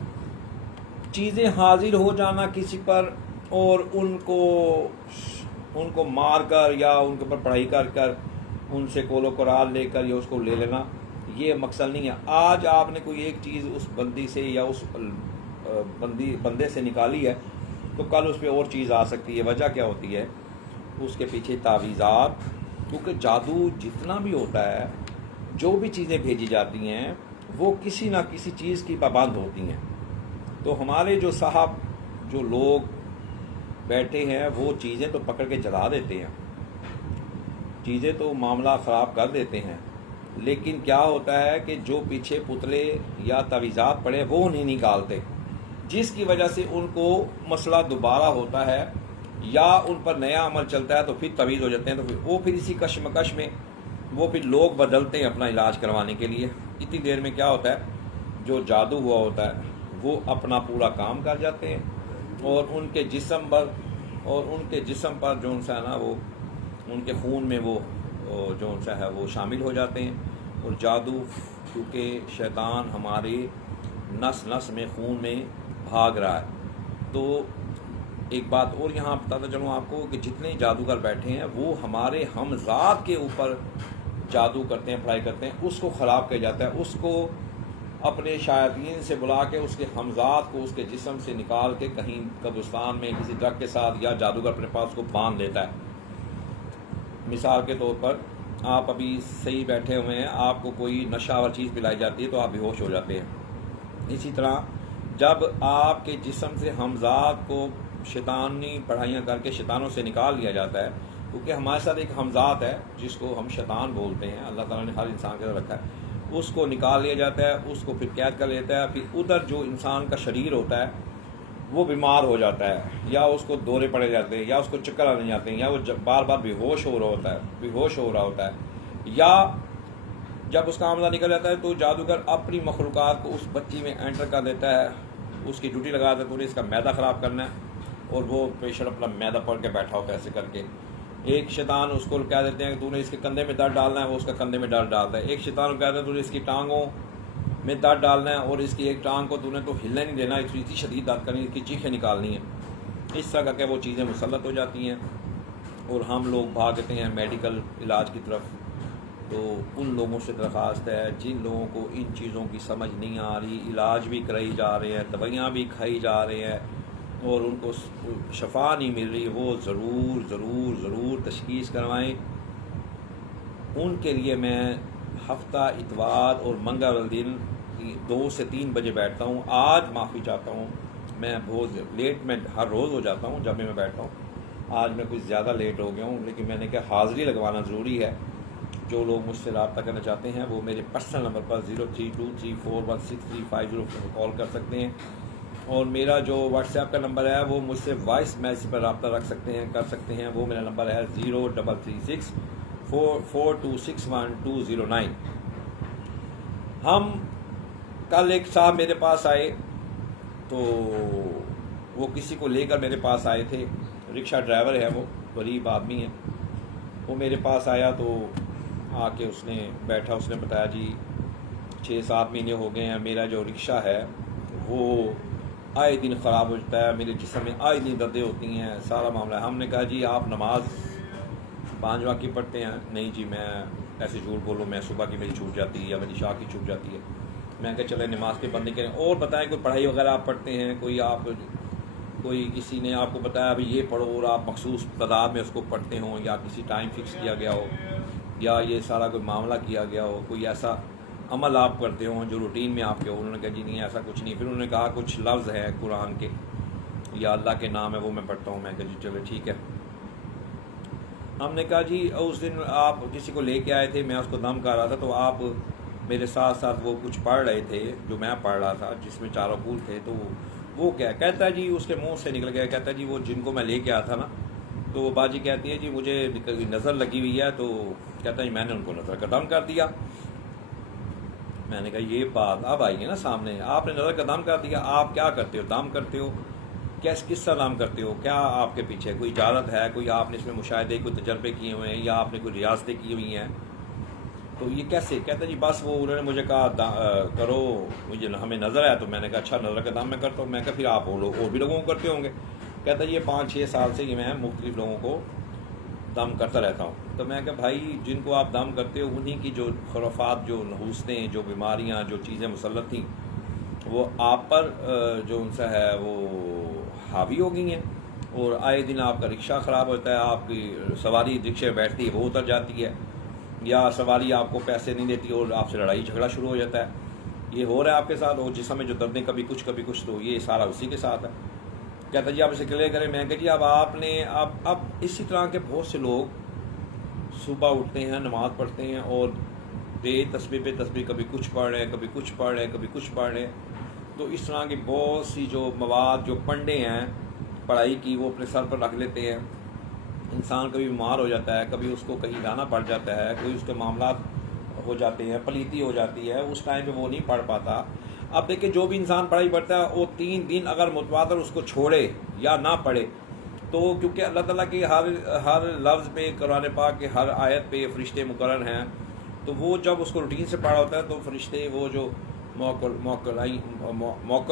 چیزیں حاضر ہو جانا کسی پر اور ان کو مار کر یا ان کے اوپر پڑھائی کر ان سے قول و قرار لے کر یا اس کو لے لینا، یہ مقصد نہیں ہے۔ آج آپ نے کوئی ایک چیز اس بندی سے یا اس بندے سے نکالی ہے تو کل اس پہ اور چیز آ سکتی ہے۔ وجہ کیا ہوتی ہے؟ اس کے پیچھے تعویذات، کیونکہ جادو جتنا بھی ہوتا ہے، جو بھی چیزیں بھیجی جاتی ہیں وہ کسی نہ کسی چیز کی پابند ہوتی ہیں۔ تو ہمارے جو صاحب جو لوگ بیٹھے ہیں وہ چیزیں تو پکڑ کے جلا دیتے ہیں، چیزیں تو معاملہ خراب کر دیتے ہیں، لیکن کیا ہوتا ہے کہ جو پیچھے پتلے یا تعویذات پڑے وہ نہیں نکالتے، جس کی وجہ سے ان کو مسئلہ دوبارہ ہوتا ہے یا ان پر نیا عمل چلتا ہے تو پھر تعویذ ہو جاتے ہیں، تو وہ پھر اسی کشمکش میں وہ پھر لوگ بدلتے ہیں اپنا علاج کروانے کے لیے۔ اتنی دیر میں کیا ہوتا ہے، جو جادو ہوا ہوتا ہے وہ اپنا پورا کام کر جاتے ہیں اور ان کے جسم پر جو ان سا ہے نا، وہ ان کے خون میں وہ جو ان سا ہے وہ شامل ہو جاتے ہیں۔ اور جادو، کیونکہ شیطان ہمارے نس نس میں، خون میں بھاگ رہا ہے، تو ایک بات اور یہاں بتاتا چلوں آپ کو کہ جتنے جادوگر بیٹھے ہیں وہ ہمارے ہم ذات کے اوپر جادو کرتے ہیں، پڑھائی کرتے ہیں، اس کو خراب کیا جاتا ہے، اس کو اپنے شیاطین سے بلا کے اس کے ہمذات کو اس کے جسم سے نکال کے کہیں قبرستان میں کسی ڈرگ کے ساتھ یا جادوگر اپنے پاس کو باندھ لیتا ہے۔ مثال کے طور پر آپ ابھی صحیح بیٹھے ہوئے ہیں، آپ کو کوئی نشہ آور چیز پلائی جاتی ہے تو آپ بے ہوش ہو جاتے ہیں۔ اسی طرح جب آپ کے جسم سے ہمذات کو شیطانی پڑھائیاں کر کے شیطانوں سے نکال لیا جاتا ہے، کیونکہ ہمارے ساتھ ایک ہمذات ہے جس کو ہم شیطان بولتے ہیں، اللہ تعالیٰ نے ہر انسان کے اندر رکھا ہے، اس کو نکال لیا جاتا ہے، اس کو پھر قید کر لیتا ہے، پھر ادھر جو انسان کا شریر ہوتا ہے وہ بیمار ہو جاتا ہے، یا اس کو دورے پڑے جاتے ہیں، یا اس کو چکر آنے جاتے ہیں، یا وہ بار بار بے ہوش ہو رہا ہوتا ہے، یا جب اس کا معاملہ نکل جاتا ہے تو جادوگر اپنی مخلوقات کو اس بچی میں انٹر کر دیتا ہے، اس کی ڈیوٹی لگا دیتا ہے، تو اس کا معدہ خراب کرنا ہے، اور وہ پیشنٹ اپنا معدہ پڑھ کے بیٹھا ہوتا ہے ایسے کر کے۔ ایک شیطان اس کو کہہ دیتے ہیں کہ تو نے اس کے کندھے میں درد ڈالنا ہے، وہ اس کا کندھے میں درد ڈالتا ہے۔ ایک شیطان کو کہتے ہیں تو نے اس کی ٹانگوں میں درد ڈالنا ہے اور اس کی ایک ٹانگ کو تو نے تو ہلنے نہیں دینا، اتنی شدید درد کرنی، اس کی چیخیں نکالنی ہیں۔ اس طرح کر کے وہ چیزیں مسلط ہو جاتی ہیں اور ہم لوگ بھاگتے ہیں میڈیکل علاج کی طرف۔ تو ان لوگوں سے درخواست ہے جن لوگوں کو ان چیزوں کی سمجھ نہیں آ رہی، علاج بھی کرائی جا رہے ہیں، دوائیاں بھی کھائی جا رہے ہیں اور ان کو شفا نہیں مل رہی، وہ ضرور ضرور ضرور تشخیص کروائیں۔ ان کے لیے میں ہفتہ اتوار اور منگل والے دن 2 سے 3 بجے بیٹھتا ہوں۔ آج معافی چاہتا ہوں، میں بہت لیٹ میں ہر روز ہو جاتا ہوں جب میں بیٹھتا ہوں، آج میں کچھ زیادہ لیٹ ہو گیا ہوں، لیکن میں نے کہا حاضری لگوانا ضروری ہے۔ جو لوگ مجھ سے رابطہ کرنا چاہتے ہیں وہ میرے پرسنل نمبر پر 0323416350 پر کال کر سکتے ہیں، اور میرا جو واٹس ایپ کا نمبر ہے وہ مجھ سے وائس میسج پر رابطہ کر سکتے ہیں، وہ میرا نمبر ہے 0336426129۔ ہم کل ایک صاحب میرے پاس آئے تو وہ کسی کو لے کر میرے پاس آئے تھے، رکشہ ڈرائیور ہے، وہ غریب آدمی ہے، وہ میرے پاس آیا تو آ کے اس نے بیٹھا، اس نے بتایا جی 6-7 مہینے ہو گئے ہیں، میرا جو رکشہ ہے وہ آئے دن خراب ہو جاتا ہے، میرے جسم میں آئے دن دردیں ہوتی ہیں، سارا معاملہ ہے۔ ہم نے کہا جی آپ نماز 5 وقت کی پڑھتے ہیں؟ نہیں جی میں ایسے جھوٹ بولوں، میں صبح کی میری چھوٹ جاتی ہے یا میری عشاء کی چھوٹ جاتی ہے۔ میں کہا چلے نماز کے بندے کریں، اور بتائیں کوئی پڑھائی وغیرہ آپ پڑھتے ہیں، کوئی کسی نے آپ کو بتایا ابھی یہ پڑھو اور آپ مخصوص تعداد میں اس کو پڑھتے ہوں، یا کسی ٹائم فکس کیا گیا ہو، یا یہ سارا کوئی معاملہ کیا گیا ہو، کوئی ایسا عمل آپ کرتے ہوں جو روٹین میں آپ کے ہو؟ انہوں نے کہا جی نہیں ایسا کچھ نہیں۔ پھر انہوں نے کہا کچھ لفظ ہیں قرآن کے یا اللہ کے نام ہے وہ میں پڑھتا ہوں۔ میں کہا جی چلو ٹھیک ہے۔ ہم نے کہا جی اس دن آپ کسی کو لے کے آئے تھے، میں اس کو دم کر رہا تھا تو آپ میرے ساتھ ساتھ وہ کچھ پڑھ رہے تھے جو میں پڑھ رہا تھا، جس میں 4 رکوع تھے، تو وہ کیا کہتا ہے جی، اس کے منہ سے نکل گیا، کہتا ہے جی وہ جن کو میں لے کے آیا تھا نا، تو وہ باجی کہتی ہے جی مجھے نظر لگی ہوئی ہے، تو کہتا ہے میں نے ان کو نظر کا دم کر دیا۔ میں نے کہا یہ بات اب آئی ہے نا سامنے، آپ نے نظر کا دم کر دیا، آپ کیا کرتے ہو؟ دم کرتے ہو کس طرح دم کرتے ہو؟ کیا آپ کے پیچھے کوئی اجازت ہے؟ کوئی آپ نے اس میں مشاہدے کوئی تجربے کیے ہوئے ہیں یا آپ نے کوئی ریاستیں کی ہوئی ہیں؟ تو یہ کیسے؟ کہتے جی بس وہ انہوں نے مجھے کہا کرو، مجھے ہمیں نظر آیا تو میں نے کہا اچھا نظر کا دم میں کرتا ہوں۔ میں کہا پھر آپ اور بھی لوگوں کو کرتے ہوں گے؟ کہتا یہ 5-6 سال سے یہ میں مختلف لوگوں کو دم کرتا رہتا ہوں۔ تو میں کہا بھائی جن کو آپ دم کرتے ہو انہی کی جو خرافات، جو نحوستیں، جو بیماریاں، جو چیزیں مسلط تھیں وہ آپ پر جو ان سے ہے وہ حاوی ہو گئی ہیں، اور آئے دن آپ کا رکشہ خراب ہوتا ہے، آپ کی سواری رکشے میں بیٹھتی ہے وہ اتر جاتی ہے، یا سواری آپ کو پیسے نہیں دیتی اور آپ سے لڑائی جھگڑا شروع ہو جاتا ہے۔ یہ ہو رہا ہے آپ کے ساتھ، اور جسم میں جو دردیں کبھی کچھ تو یہ سارا اسی کے ساتھ ہے۔ کہتا جی آپ اسے کلیئر کریں۔ میں کہ جی اب آپ نے اب اسی طرح کے بہت سے لوگ صبح اٹھتے ہیں، نماز پڑھتے ہیں اور تسبیح پہ تسبیح، کبھی کچھ پڑھ رہے ہیں، کبھی کچھ پڑھ رہے ہیں، کبھی کچھ پڑھ رہے ہیں۔ تو اس طرح کی بہت سی جو مواد جو پنڈے ہیں پڑھائی کی وہ اپنے سر پر رکھ لیتے ہیں۔ انسان کبھی بیمار ہو جاتا ہے، کبھی اس کو کہیں جانا پڑ جاتا ہے، کوئی اس کے معاملات ہو جاتے ہیں، پلیتی ہو جاتی ہے، اس ٹائم پہ وہ نہیں پڑھ پاتا۔ اب دیکھیں جو بھی انسان پڑھائی پڑھتا ہے وہ 3 دن اگر متواتر اس کو چھوڑے یا نہ پڑھے تو کیونکہ اللہ تعالیٰ کی ہر لفظ پہ، قرآن پاک کے ہر آیت پہ فرشتے مقرر ہیں، تو وہ جب اس کو روٹین سے پڑھا ہوتا ہے تو فرشتے وہ جو موکل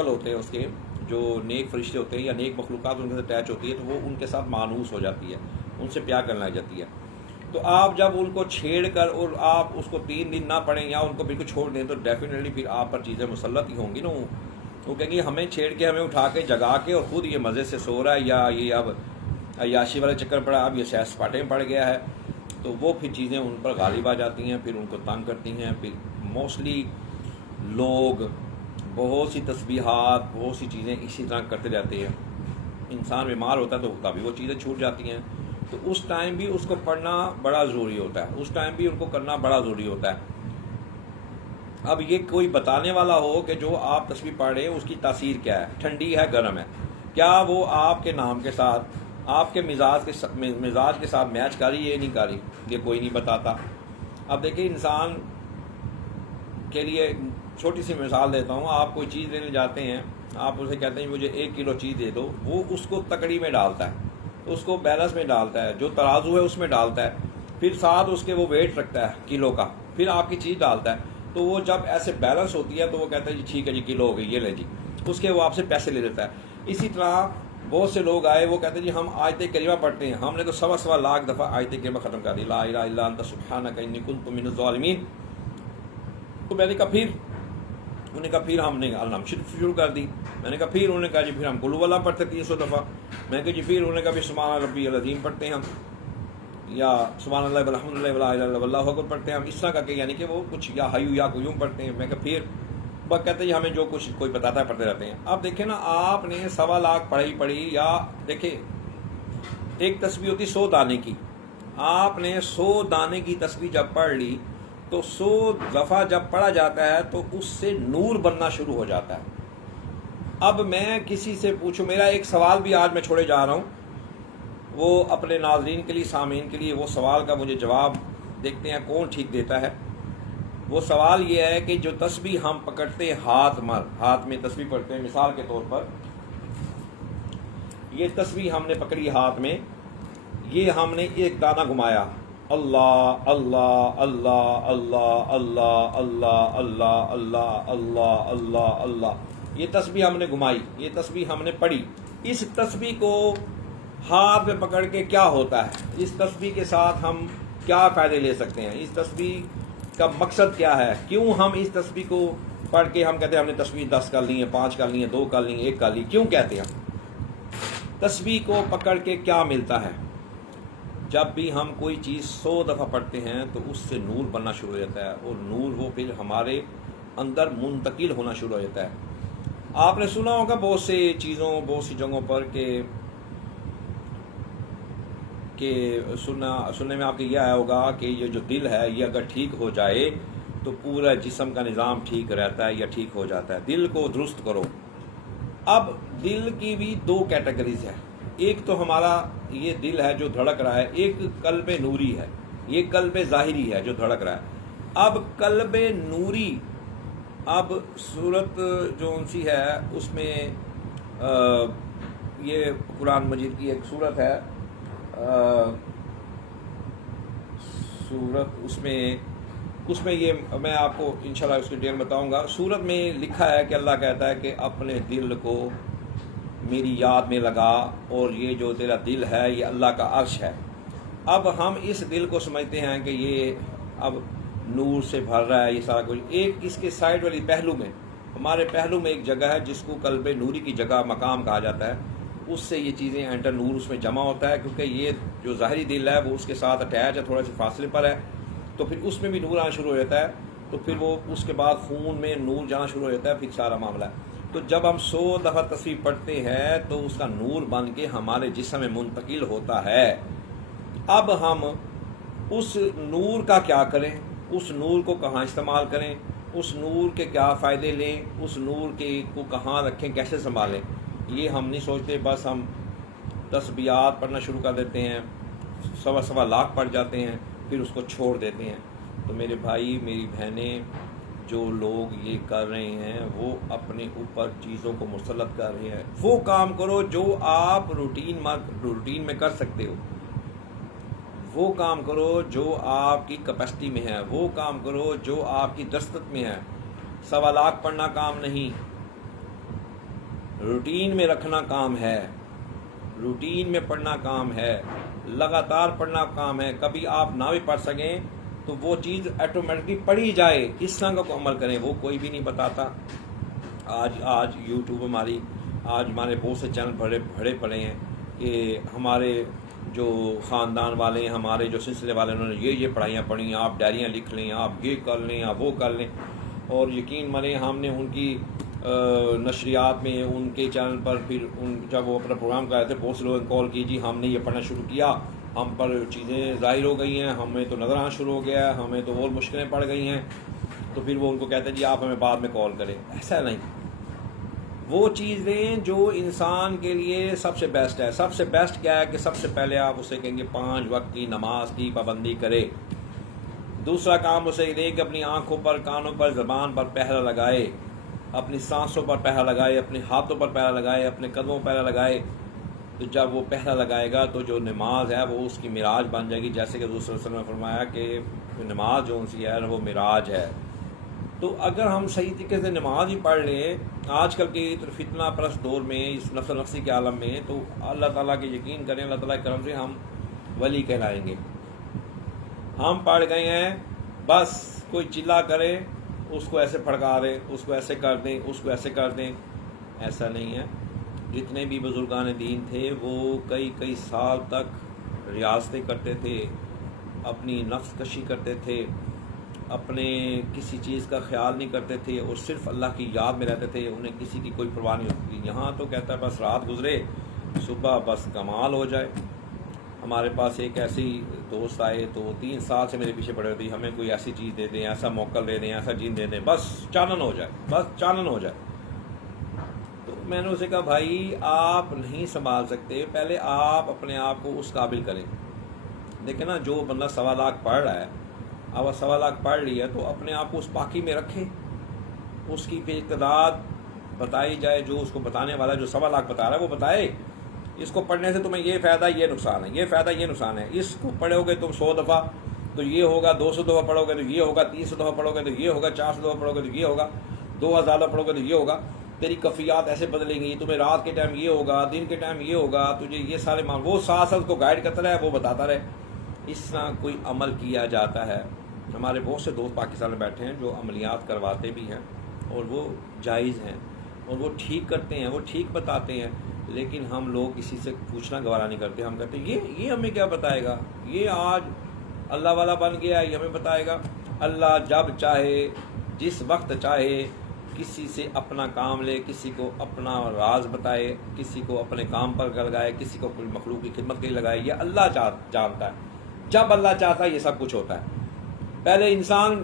ہوتے ہیں اس کے جو نیک فرشتے ہوتے ہیں یا نیک مخلوقات ان کے ساتھ اٹیچ ہوتی ہے تو وہ ان کے ساتھ مانوس ہو جاتی ہے، ان سے پیار کرنے لگ جاتی ہے۔ تو آپ جب ان کو چھیڑ کر اور آپ اس کو 3 دن نہ پڑھیں یا ان کو بالکل چھوڑ دیں تو ڈیفینیٹلی پھر آپ پر چیزیں مسلط ہی ہوں گی نا۔ وہ کہیں گے ہمیں چھیڑ کے، ہمیں اٹھا کے جگا کے اور خود یہ مزے سے سو رہا ہے، یا یہ اب عیاشی والے چکر پڑا، اب یہ سیر سپاٹے میں پڑ گیا ہے، تو وہ پھر چیزیں ان پر غالب آ جاتی ہیں، پھر ان کو تنگ کرتی ہیں۔ پھر موسٹلی لوگ بہت سی تسبیحات، بہت سی چیزیں اسی طرح کرتے رہتے ہیں۔ انسان بیمار ہوتا ہے تو تبھی وہ چیزیں چھوٹ جاتی ہیں، تو اس ٹائم بھی اس کو پڑھنا بڑا ضروری ہوتا ہے، اس ٹائم بھی ان کو کرنا بڑا ضروری ہوتا ہے۔ اب یہ کوئی بتانے والا ہو کہ جو آپ تسبیح پڑھ رہے ہیں اس کی تاثیر کیا ہے، ٹھنڈی ہے گرم ہے، کیا وہ آپ کے نام کے ساتھ، آپ کے مزاج کے ساتھ میچ کر رہی ہے نہیں کر رہی، یہ کوئی نہیں بتاتا۔ اب دیکھیں انسان کے لیے چھوٹی سی مثال دیتا ہوں، آپ کوئی چیز لینے جاتے ہیں، آپ اسے کہتے ہیں مجھے 1 کلو چیز دے دو، وہ اس کو تکڑی میں ڈالتا ہے، اس کو بیلنس میں ڈالتا ہے، جو ترازو ہے اس میں ڈالتا ہے، پھر ساتھ اس کے وہ ویٹ رکھتا ہے کلو کا، پھر آپ کی چیز ڈالتا ہے، تو وہ جب ایسے بیلنس ہوتی ہے تو وہ کہتا ہے جی ٹھیک ہے جی کلو ہو گئی، یہ لے جی، اس کے وہ آپ سے پیسے لے لیتا ہے۔ اسی طرح بہت سے لوگ آئے، وہ کہتے ہیں جی ہم آیت کریمہ پڑھتے ہیں، ہم نے تو 1.25 لاکھ دفعہ آیت کریمہ ختم کر دی، لا الہ الا انت سبحانک انی کنت من الظالمین۔ تو میں نے کہا پھر، انہوں نے کہا پھر ہم نے الحمد شروع کر دی۔ میں نے کہا پھر، انہوں نے کہا جی پھر ہم قل هو اللہ پڑھتے 300 دفعہ۔ میں نے کہا جی پھر، انہوں نے کہا پھر سبحان ربی العظیم پڑھتے ہیں ہم، یا سبحان اللہ والحمد للہ ولا الہ الا اللہ واللہ اکبر پڑھتے ہیں ہم، اس طرح کر کے، یعنی کہ وہ کچھ یا حیو یا قیوم پڑھتے ہیں۔ میں کہا پھر وہ کہتے ہیں ہمیں جو کچھ کوئی بتاتا ہے پڑھتے رہتے ہیں۔ اب دیکھیں نا، آپ نے 1.25 لاکھ پڑھی، یا دیکھیں ایک تسبیح ہوتی 100 دانے کی، آپ نے 100 دانے کی تسبیح جب پڑھ لی تو 100 دفعہ جب پڑھا جاتا ہے تو اس سے نور بننا شروع ہو جاتا ہے۔ اب میں کسی سے پوچھوں، میرا ایک سوال بھی آج میں چھوڑے جا رہا ہوں، وہ اپنے ناظرین کے لیے، سامعین کے لیے، وہ سوال کا مجھے جواب دیکھتے ہیں کون ٹھیک دیتا ہے۔ وہ سوال یہ ہے کہ جو تسبیح ہم پکڑتے ہاتھ میں تسبیح پڑھتے ہیں، مثال کے طور پر یہ تسبیح ہم نے پکڑی ہاتھ میں، یہ ہم نے ایک دانہ گھمایا، اللہ اللہ اللہ اللہ اللہ اللہ اللہ اللہ اللہ اللہ اللہ، یہ تسبیح ہم نے گھمائی، یہ تسبیح ہم نے پڑھی۔ اس تسبیح کو ہاتھ میں پکڑ کے کیا ہوتا ہے، اس تسبیح کے ساتھ ہم کیا فائدے لے سکتے ہیں، اس تسبیح کا مقصد کیا ہے، کیوں ہم اس تسبیح کو پڑھ کے ہم کہتے ہیں ہم نے تسبیح 10 کر لی ہیں، 5 کر لی ہیں، 2 کر لی ہیں، 1 کر لی، کیوں کہتے ہیں؟ تسبیح کو پکڑ کے کیا ملتا ہے؟ جب بھی ہم کوئی چیز 100 دفعہ پڑھتے ہیں تو اس سے نور بننا شروع ہو جاتا ہے، اور نور وہ پھر ہمارے اندر منتقل ہونا شروع ہو جاتا ہے۔ آپ نے سنا ہوگا بہت سی چیزوں، بہت سی جگہوں پر کہ سننے میں آپ کے یہ آیا ہوگا کہ یہ جو دل ہے یہ اگر ٹھیک ہو جائے تو پورا جسم کا نظام ٹھیک رہتا ہے یا ٹھیک ہو جاتا ہے، دل کو درست کرو۔ اب دل کی بھی 2 کیٹیگریز ہے، ایک تو ہمارا یہ دل ہے جو دھڑک رہا ہے، ایک قلب نوری ہے، یہ قلب ظاہری ہے جو دھڑک رہا ہے۔ اب قلب نوری اب صورت جو سی ہے اس میں یہ قرآن مجید کی ایک صورت ہے، صورت اس میں یہ میں آپ کو انشاءاللہ اس کی ڈیٹیل بتاؤں گا۔ صورت میں لکھا ہے کہ اللہ کہتا ہے کہ اپنے دل کو میری یاد میں لگا، اور یہ جو تیرا دل ہے یہ اللہ کا عرش ہے۔ اب ہم اس دل کو سمجھتے ہیں کہ یہ اب نور سے بھر رہا ہے یہ سارا کچھ۔ ایک اس کے سائڈ والی پہلو میں، ہمارے پہلو میں ایک جگہ ہے جس کو قلب نوری کی جگہ مقام کہا جاتا ہے، اس سے یہ چیزیں انٹر نور اس میں جمع ہوتا ہے، کیونکہ یہ جو ظاہری دل ہے وہ اس کے ساتھ اٹیچ ہے، تھوڑا سے فاصلے پر ہے، تو پھر اس میں بھی نور آنا شروع ہو جاتا ہے، تو پھر وہ اس کے بعد خون میں نور جانا شروع ہو جاتا ہے، پھر سارا معاملہ ہے۔ تو جب ہم 100 دفعہ تصویر پڑھتے ہیں تو اس کا نور بن کے ہمارے جسم میں منتقل ہوتا ہے۔ اب ہم اس نور کا کیا کریں، اس نور کو کہاں استعمال کریں، اس نور کے کیا فائدے لیں، اس نور کے کو کہاں رکھیں، کیسے سنبھالیں، یہ ہم نہیں سوچتے۔ بس ہم تسبیحات پڑھنا شروع کر دیتے ہیں، 1.25 لاکھ پڑھ جاتے ہیں، پھر اس کو چھوڑ دیتے ہیں۔ تو میرے بھائی میری بہنیں، جو لوگ یہ کر رہے ہیں وہ اپنے اوپر چیزوں کو مسلط کر رہے ہیں۔ وہ کام کرو جو آپ روٹین میں کر سکتے ہو، وہ کام کرو جو آپ کی کیپیسٹی میں ہے، وہ کام کرو جو آپ کی دستت میں ہے۔ 1.25 لاکھ پڑھنا کام نہیں، روٹین میں رکھنا کام ہے، روٹین میں پڑھنا کام ہے، لگاتار پڑھنا کام ہے۔ کبھی آپ نہ بھی پڑھ سکیں تو وہ چیز ایٹومیٹکلی پڑھی جائے، اس طرح کا عمل کریں، وہ کوئی بھی نہیں بتاتا۔ آج یوٹیوب ہمارے بہت سے چینل بڑے پڑے ہیں کہ ہمارے جو خاندان والے ہیں، ہمارے جو سلسلے والے، انہوں نے یہ پڑھائیاں پڑھی ہیں، آپ ڈائریاں لکھ لیں، آپ یہ کر لیں، آپ وہ کر لیں۔ اور یقین مانیں ہم نے ان کی نشریات میں، ان کے چینل پر، پھر جب وہ اپنا پروگرام کر رہے تھے، بہت سے لوگوں نے کال کی، جی ہم نے یہ پڑھنا شروع کیا، ہم پر چیزیں ظاہر ہو گئی ہیں، ہمیں تو نظر آنا شروع ہو گیا ہے، ہمیں تو اور مشکلیں پڑ گئی ہیں۔ تو پھر وہ ان کو کہتے ہیں جی آپ ہمیں بعد میں کال کریں۔ ایسا نہیں، وہ چیزیں جو انسان کے لیے سب سے بیسٹ ہے۔ سب سے بیسٹ کیا ہے کہ سب سے پہلے آپ اسے کہیں گے 5 وقت کی نماز کی پابندی کرے۔ دوسرا کام اسے دیں کہ اپنی آنکھوں پر، کانوں پر، زبان پر پہرا لگائے، اپنی سانسوں پر پہرا لگائے، اپنے ہاتھوں پر پہرا لگائے، اپنے قدموں پر پہرا لگائے۔ تو جب وہ پہرا لگائے گا تو جو نماز ہے وہ اس کی معراج بن جائے گی، جیسے کہ حضور صلی اللہ علیہ وسلم نے فرمایا کہ نماز جو ان سی ہے وہ معراج ہے۔ تو اگر ہم صحیح طریقے سے نماز ہی پڑھ لیں آج کل کے فتنہ پرست دور میں، اس نفس نفسی کے عالم میں، تو اللہ تعالیٰ کے یقین کریں، اللہ تعالیٰ کے کرم سے ہم ولی کہلائیں گے۔ ہم پڑھ گئے ہیں، بس کوئی چلا کرے اس کو ایسے پھڑکا دیں، اس کو ایسے کر دیں، اس کو ایسے کر دیں، ایسا نہیں ہے۔ جتنے بھی بزرگان دین تھے وہ کئی سال تک ریاضتیں کرتے تھے، اپنی نفس کشی کرتے تھے، اپنے کسی چیز کا خیال نہیں کرتے تھے، اور صرف اللہ کی یاد میں رہتے تھے، انہیں کسی کی کوئی پرواہ نہیں ہوتی تھی۔ یہاں تو کہتا ہے بس رات گزرے، صبح بس کمال ہو جائے۔ ہمارے پاس ایک ایسی دوست آئے تو 3 سال سے میرے پیچھے پڑے ہوتی، ہمیں کوئی ایسی چیز دے دیں، ایسا موقع دے دیں، ایسا جن دے دیں، بس چانن ہو جائے، بس چانن ہو جائے۔ تو میں نے اسے کہا بھائی آپ نہیں سنبھال سکتے، پہلے آپ اپنے آپ کو اس قابل کریں۔ دیکھیں نا، جو بندہ 1.25 لاکھ پڑھ رہا ہے، اب 1.25 لاکھ پڑھ لیا تو اپنے آپ کو اس پاکی میں رکھے، اس کی پہ اقتدار بتائی جائے، جو اس کو بتانے والا جو 1.25 لاکھ بتا رہا ہے وہ بتائے، اس کو پڑھنے سے تمہیں یہ فائدہ یہ نقصان ہے، یہ فائدہ یہ نقصان ہے، اس کو پڑھو گے تم 100 دفعہ تو یہ ہوگا، 200 دفعہ پڑھو گے تو یہ ہوگا، 300 دفعہ پڑھو گے تو یہ ہوگا، 400 دفعہ پڑھو گے تو یہ ہوگا، 2000 دفعہ پڑھو گے تو یہ ہوگا، تیری کفیات ایسے بدلیں گی، تمہیں رات کے ٹائم یہ ہوگا، دن کے ٹائم یہ ہوگا، تجھے یہ سارے وہ ساتھ کو گائیڈ کرتا رہے، وہ بتاتا رہے۔ اس طرح کوئی عمل کیا جاتا ہے۔ ہمارے بہت سے دوست پاکستان میں بیٹھے ہیں جو عملیات کرواتے بھی ہیں، اور وہ جائز ہیں، اور وہ ٹھیک کرتے ہیں، وہ ٹھیک بتاتے ہیں، لیکن ہم لوگ کسی سے پوچھنا گوارا نہیں کرتے۔ ہم کہتے ہیں یہ ہمیں کیا بتائے گا، یہ آج اللہ والا بن گیا، یہ ہمیں بتائے گا۔ اللہ جب چاہے، جس وقت چاہے، کسی سے اپنا کام لے، کسی کو اپنا راز بتائے، کسی کو اپنے کام پر لگائے، کسی کو کوئی مخلوق کی خدمت کے لیے لگائے، یہ اللہ جانتا ہے۔ جب اللہ چاہتا ہے یہ سب کچھ ہوتا ہے۔ پہلے انسان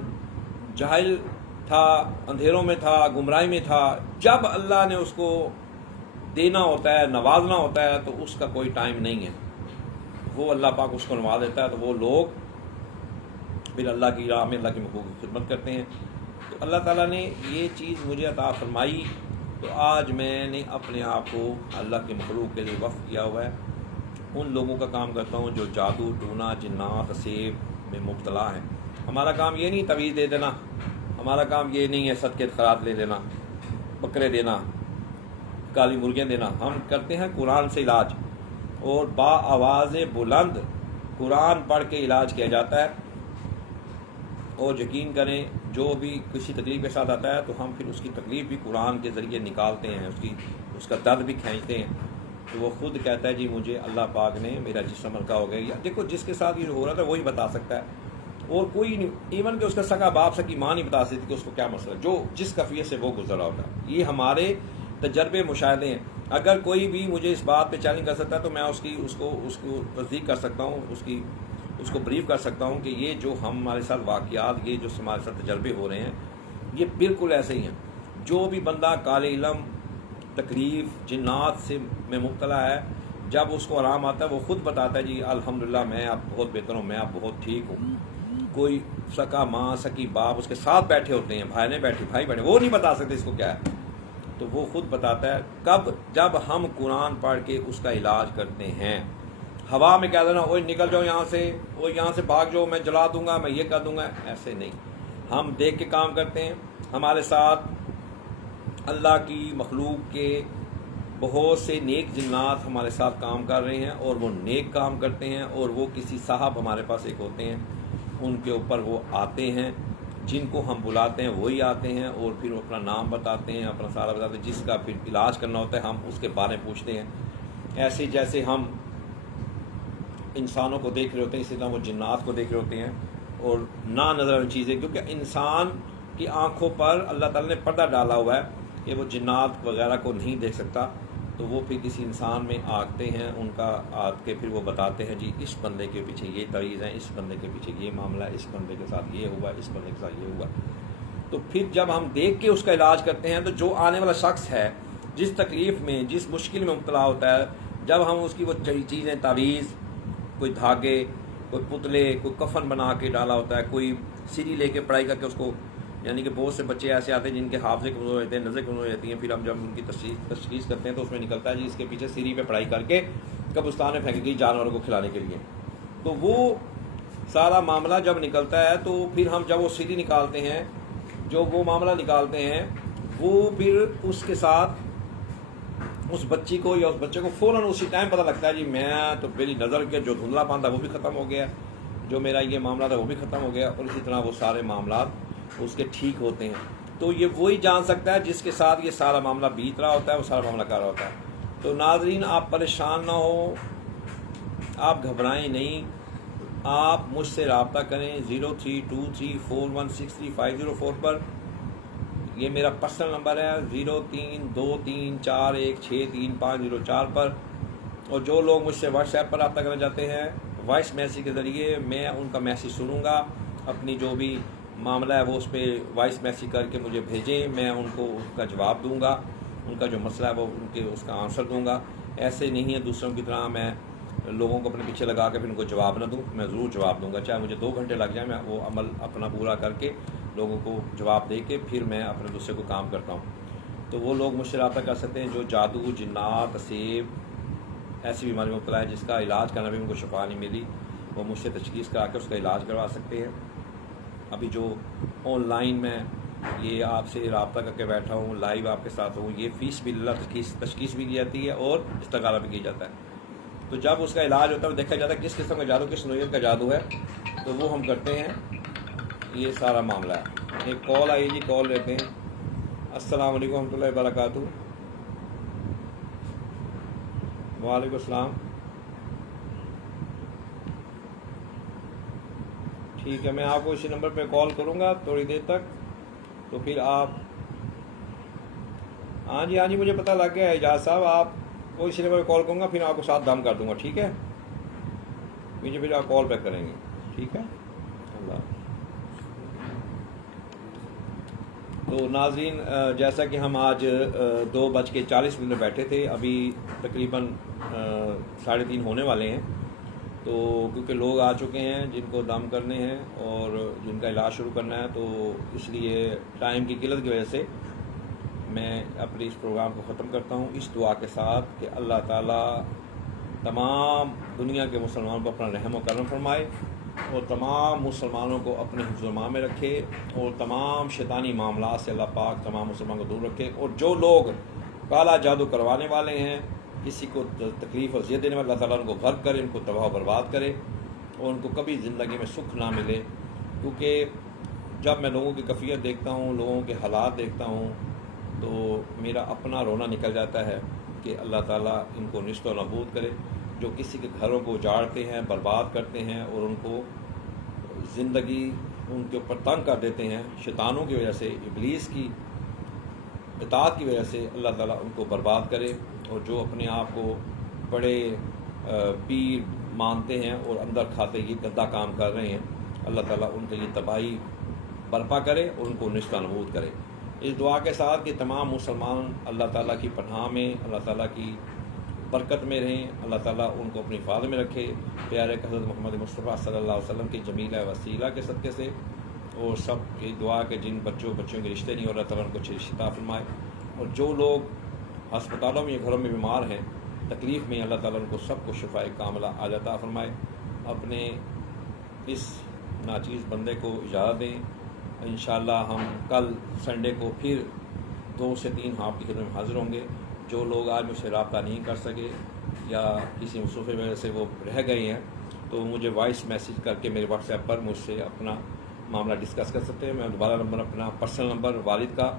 جاہل تھا، اندھیروں میں تھا، گمراہی میں تھا، جب اللہ نے اس کو دینا ہوتا ہے، نوازنا ہوتا ہے، تو اس کا کوئی ٹائم نہیں ہے، وہ اللہ پاک اس کو نواز دیتا ہے، تو وہ لوگ پھر اللہ کی راہ میں، اللہ کی مخلوق کی خدمت کرتے ہیں۔ تو اللہ تعالیٰ نے یہ چیز مجھے عطا فرمائی، تو آج میں نے اپنے آپ کو اللہ کے مخلوق کے لیے وقف کیا ہوا ہے۔ ان لوگوں کا کام کرتا ہوں جو جادو ٹونا جنات اسیب میں مبتلا ہیں۔ ہمارا کام یہ نہیں تویز دے دینا، ہمارا کام یہ نہیں ہے صدقے خیرات لے دینا، بکرے دینا، کالی مرغیاں دینا۔ ہم کرتے ہیں قرآن سے علاج، اور با آواز بلند قرآن پڑھ کے علاج کیا جاتا ہے۔ اور یقین کریں جو بھی کسی تکلیف کے ساتھ آتا ہے تو ہم پھر اس کی تکلیف بھی قرآن کے ذریعے نکالتے ہیں، اس کا درد بھی کھینچتے ہیں۔ تو وہ خود کہتا ہے جی مجھے اللہ پاک نے میرا جسم ہلکا ہو گیا۔ یا دیکھو جس کے ساتھ یہ ہو رہا تھا وہی بتا سکتا ہے، اور کوئی نہیں، ایون کہ اس کا سگا باپ سکی ماں نہیں بتا سکتی کہ اس کو کیا مسئلہ ہے، جو جس کیفیت سے وہ گزر رہا ہوتا ہے۔ یہ ہمارے تجربے مشاہدے ہیں۔ اگر کوئی بھی مجھے اس بات پہ چیلنج کر سکتا ہے تو میں اس کو تصدیق کر سکتا ہوں، اس کو بریف کر سکتا ہوں کہ یہ جو ہمارے ساتھ واقعات، یہ جو ہمارے ساتھ تجربے ہو رہے ہیں، یہ بالکل ایسے ہی ہیں۔ جو بھی بندہ کالے علم، تکلیف، جنات سے میں مبتلا ہے، جب اس کو آرام آتا ہے وہ خود بتاتا ہے جی الحمدللہ میں اب بہت بہتر ہوں، میں اب بہت ٹھیک ہوں۔ کوئی سکا ماں سکی باپ اس کے ساتھ بیٹھے ہوتے ہیں، بھائی بیٹھے، وہ نہیں بتا سکتے اس کو کیا ہے، تو وہ خود بتاتا ہے۔ کب؟ جب ہم قرآن پڑھ کے اس کا علاج کرتے ہیں۔ ہوا میں کہہ دینا اوے نکل جاؤ یہاں سے، وہ یہاں سے بھاگ جاؤ، میں جلا دوں گا، میں یہ کر دوں گا، ایسے نہیں۔ ہم دیکھ کے کام کرتے ہیں۔ ہمارے ساتھ اللہ کی مخلوق کے بہت سے نیک جنات ہمارے ساتھ کام کر رہے ہیں، اور وہ نیک کام کرتے ہیں، اور وہ کسی صاحب ہمارے پاس ایک ہوتے ہیں، ان کے اوپر وہ آتے ہیں، جن کو ہم بلاتے ہیں وہی آتے ہیں، اور پھر وہ اپنا نام بتاتے ہیں، اپنا سارا بتاتے ہیں، جس کا پھر علاج کرنا ہوتا ہے ہم اس کے بارے میں پوچھتے ہیں۔ ایسے جیسے ہم انسانوں کو دیکھ رہے ہوتے ہیں، اسی طرح وہ جنات کو دیکھ رہے ہوتے ہیں، اور نا نظر والی چیزیں، کیونکہ انسان کی آنکھوں پر اللہ تعالیٰ نے پردہ ڈالا ہوا ہے کہ وہ جنات وغیرہ کو نہیں دیکھ سکتا، تو وہ پھر کسی انسان میں آتے ہیں، ان کا آتے کے پھر وہ بتاتے ہیں جی اس بندے کے پیچھے یہ تعویذ ہے، اس بندے کے پیچھے یہ معاملہ ہے، اس بندے کے ساتھ یہ ہوا، اس بندے کے ساتھ یہ ہوا۔ تو پھر جب ہم دیکھ کے اس کا علاج کرتے ہیں تو جو آنے والا شخص ہے جس تکلیف میں، جس مشکل میں مبتلا ہوتا ہے، جب ہم اس کی وہ چیزیں تعویذ، کوئی دھاگے، کوئی پتلے، کوئی کفن بنا کے ڈالا ہوتا ہے، کوئی سیڑھی لے کے پڑھائی کر کے اس کو، یعنی کہ بہت سے بچے ایسے آتے ہیں جن کے حافظے کمزور ہوتے ہیں، نظر کمزور ہوتی ہیں، پھر ہم جب ان کی تشخیص کرتے ہیں تو اس میں نکلتا ہے جی اس کے پیچھے سیڑھی پہ پڑھائی کر کے قبرستان میں پھینکی گئی جانوروں کو کھلانے کے لیے۔ تو وہ سارا معاملہ جب نکلتا ہے تو پھر ہم جب وہ سیڑھی نکالتے ہیں، جو وہ معاملہ نکالتے ہیں، وہ پھر اس کے ساتھ اس بچی کو یا اس بچے کو فوراً اسی ٹائم پتہ لگتا ہے جی میں تو میری نظر کے جو دھندلا پان تھا وہ بھی ختم ہو گیا، جو میرا یہ معاملہ تھا وہ بھی ختم ہو گیا، اور اسی طرح وہ سارے معاملات اس کے ٹھیک ہوتے ہیں۔ تو یہ وہی جان سکتا ہے جس کے ساتھ یہ سارا معاملہ بیت رہا ہوتا ہے، وہ سارا معاملہ کر رہا ہوتا ہے۔ تو ناظرین آپ پریشان نہ ہو، آپ گھبرائیں نہیں، آپ مجھ سے رابطہ کریں 0323416350 پر، یہ میرا پرسنل نمبر ہے 0323416350 پر۔ اور جو لوگ مجھ سے واٹس ایپ پر رابطہ کرنا چاہتے ہیں وائس میسیج کے ذریعے، میں ان کا میسیج سنوں گا، اپنی جو بھی معاملہ ہے وہ اس پہ وائس میسیج کر کے مجھے بھیجیں، میں ان کو اس کا جواب دوں گا، ان کا جو مسئلہ ہے وہ ان کے اس کا آنسر دوں گا۔ ایسے نہیں ہے دوسروں کی طرح میں لوگوں کو اپنے پیچھے لگا کے پھر ان کو جواب نہ دوں، میں ضرور جواب دوں گا، چاہے مجھے 2 گھنٹے لگ جائیں، میں وہ عمل اپنا پورا کر کے لوگوں کو جواب دے کے پھر میں اپنے دوسرے کو کام کرتا ہوں۔ تو وہ لوگ مجھ سے رابطہ کر سکتے ہیں جو جادو، جنات، اسیب، ایسی بیماری میں مبتلا ہے جس کا علاج کرنا بھی ان کو شفا نہیں ملی، وہ مجھ سے تشخیص کرا کے اس کا علاج کروا سکتے ہیں۔ ابھی جو آن لائن میں یہ آپ سے رابطہ کر کے بیٹھا ہوں، لائیو آپ کے ساتھ ہوں، یہ فیس بھی اللہ تشخیص بھی کی جاتی ہے اور استغاثہ بھی کیا جاتا ہے۔ تو جب اس کا علاج ہوتا ہے دیکھا جاتا ہے کس قسم کا جادو، کس نوعیت کا جادو ہے، تو وہ ہم کرتے ہیں۔ یہ سارا معاملہ ہے۔ ایک کال آئی جی، کال لیتے ہیں۔ السلام علیکم ورحمۃ اللہ وبرکاتہ۔ وعلیکم السلام۔ ٹھیک ہے، میں آپ کو اسی نمبر پہ کال کروں گا تھوڑی دیر تک، تو پھر آپ، ہاں جی مجھے پتہ لگ گیا ہے اعجاز صاحب، آپ کو اسی نمبر پہ کال کروں گا، پھر آپ کو ساتھ دم کر دوں گا، ٹھیک ہے؟ مجھے پھر آپ کال بیک کریں گے، ٹھیک ہے؟ اللہ۔ تو ناظرین جیسا کہ ہم آج 2:40 میں بیٹھے تھے، ابھی تقریباً 3:30 ہونے والے ہیں، تو کیونکہ لوگ آ چکے ہیں جن کو دم کرنے ہیں اور جن کا علاج شروع کرنا ہے، تو اس لیے ٹائم کی قلت کی وجہ سے میں اپنے اس پروگرام کو ختم کرتا ہوں اس دعا کے ساتھ کہ اللہ تعالیٰ تمام دنیا کے مسلمانوں کو اپنا رحم و کرم فرمائے اور تمام مسلمانوں کو اپنے حفظ و امان میں رکھے اور تمام شیطانی معاملات سے اللہ پاک تمام مسلمانوں کو دور رکھے، اور جو لوگ کالا جادو کروانے والے ہیں، کسی کو تکلیف اور اذیت دینے والے، اللہ تعالیٰ ان کو غرق کرے، ان کو تباہ و برباد کرے اور ان کو کبھی زندگی میں سکھ نہ ملے۔ کیونکہ جب میں لوگوں کی کیفیت دیکھتا ہوں، لوگوں کے حالات دیکھتا ہوں، تو میرا اپنا رونا نکل جاتا ہے کہ اللہ تعالیٰ ان کو نیست و نابود کرے، جو کسی کے گھروں کو اجاڑتے ہیں، برباد کرتے ہیں اور ان کو زندگی ان کے اوپر تنگ کر دیتے ہیں شیطانوں کی وجہ سے، ابلیس کی اطاعت کی وجہ سے، اللہ تعالیٰ ان کو برباد کرے۔ اور جو اپنے آپ کو بڑے پیر مانتے ہیں اور اندر کھاتے یہ گندا کام کر رہے ہیں، اللہ تعالیٰ ان کے لیے تباہی برپا کرے اور ان کو نیست و نابود کرے۔ اس دعا کے ساتھ کہ تمام مسلمان اللہ تعالیٰ کی پناہ میں، اللہ تعالیٰ کی برکت میں رہیں، اللہ تعالیٰ ان کو اپنی حفاظت میں رکھے، پیارے حضرت محمد مصطفیٰ صلی اللہ علیہ وسلم کی جمیلہ وسیلہ کے صدقے سے، اور سب کی دعا کہ جن بچوں کے رشتے نہیں ہو، اللہ تعالیٰ ان کو اچھی رشتہ عطا فرمائے، اور جو لوگ ہسپتالوں میں یا گھروں میں بیمار ہیں، تکلیف میں، اللہ تعالیٰ ان کو سب کو شفائے کاملہ عطا فرمائے۔ اپنے اس ناچیز بندے کو اجازت دیں، انشاءاللہ ہم کل سنڈے کو پھر 2 سے 3 آپ کی خدمت میں حاضر ہوں گے۔ جو لوگ آج مجھ سے رابطہ نہیں کر سکے یا کسی مصروفی وجہ سے وہ رہ گئے ہیں، تو مجھے وائس میسیج کر کے میرے واٹس ایپ پر مجھ سے اپنا معاملہ ڈسکس کر سکتے ہیں۔ میں دوبارہ نمبر اپنا پرسنل نمبر والد کا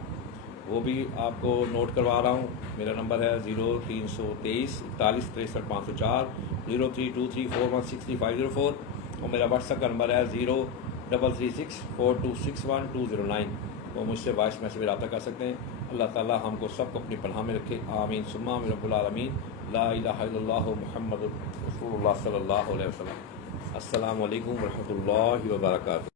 وہ بھی آپ کو نوٹ کروا رہا ہوں۔ میرا نمبر ہے 0323 41 63 504 0323416504، اور میرا واٹس ایپ کا نمبر ہے 0336 4261 209۔ وہ مجھ سے وائس میسیج میں رابطہ کر سکتے ہیں۔ اللہ تعالیٰ ہم کو سب کو اپنی پناہ میں رکھے، آمین ثم آمین رب العالمین۔ لا الہ الا اللہ محمد رسول اللہ صلی اللہ علیہ وسلم۔ السلام علیکم ورحمۃ اللہ وبرکاتہ۔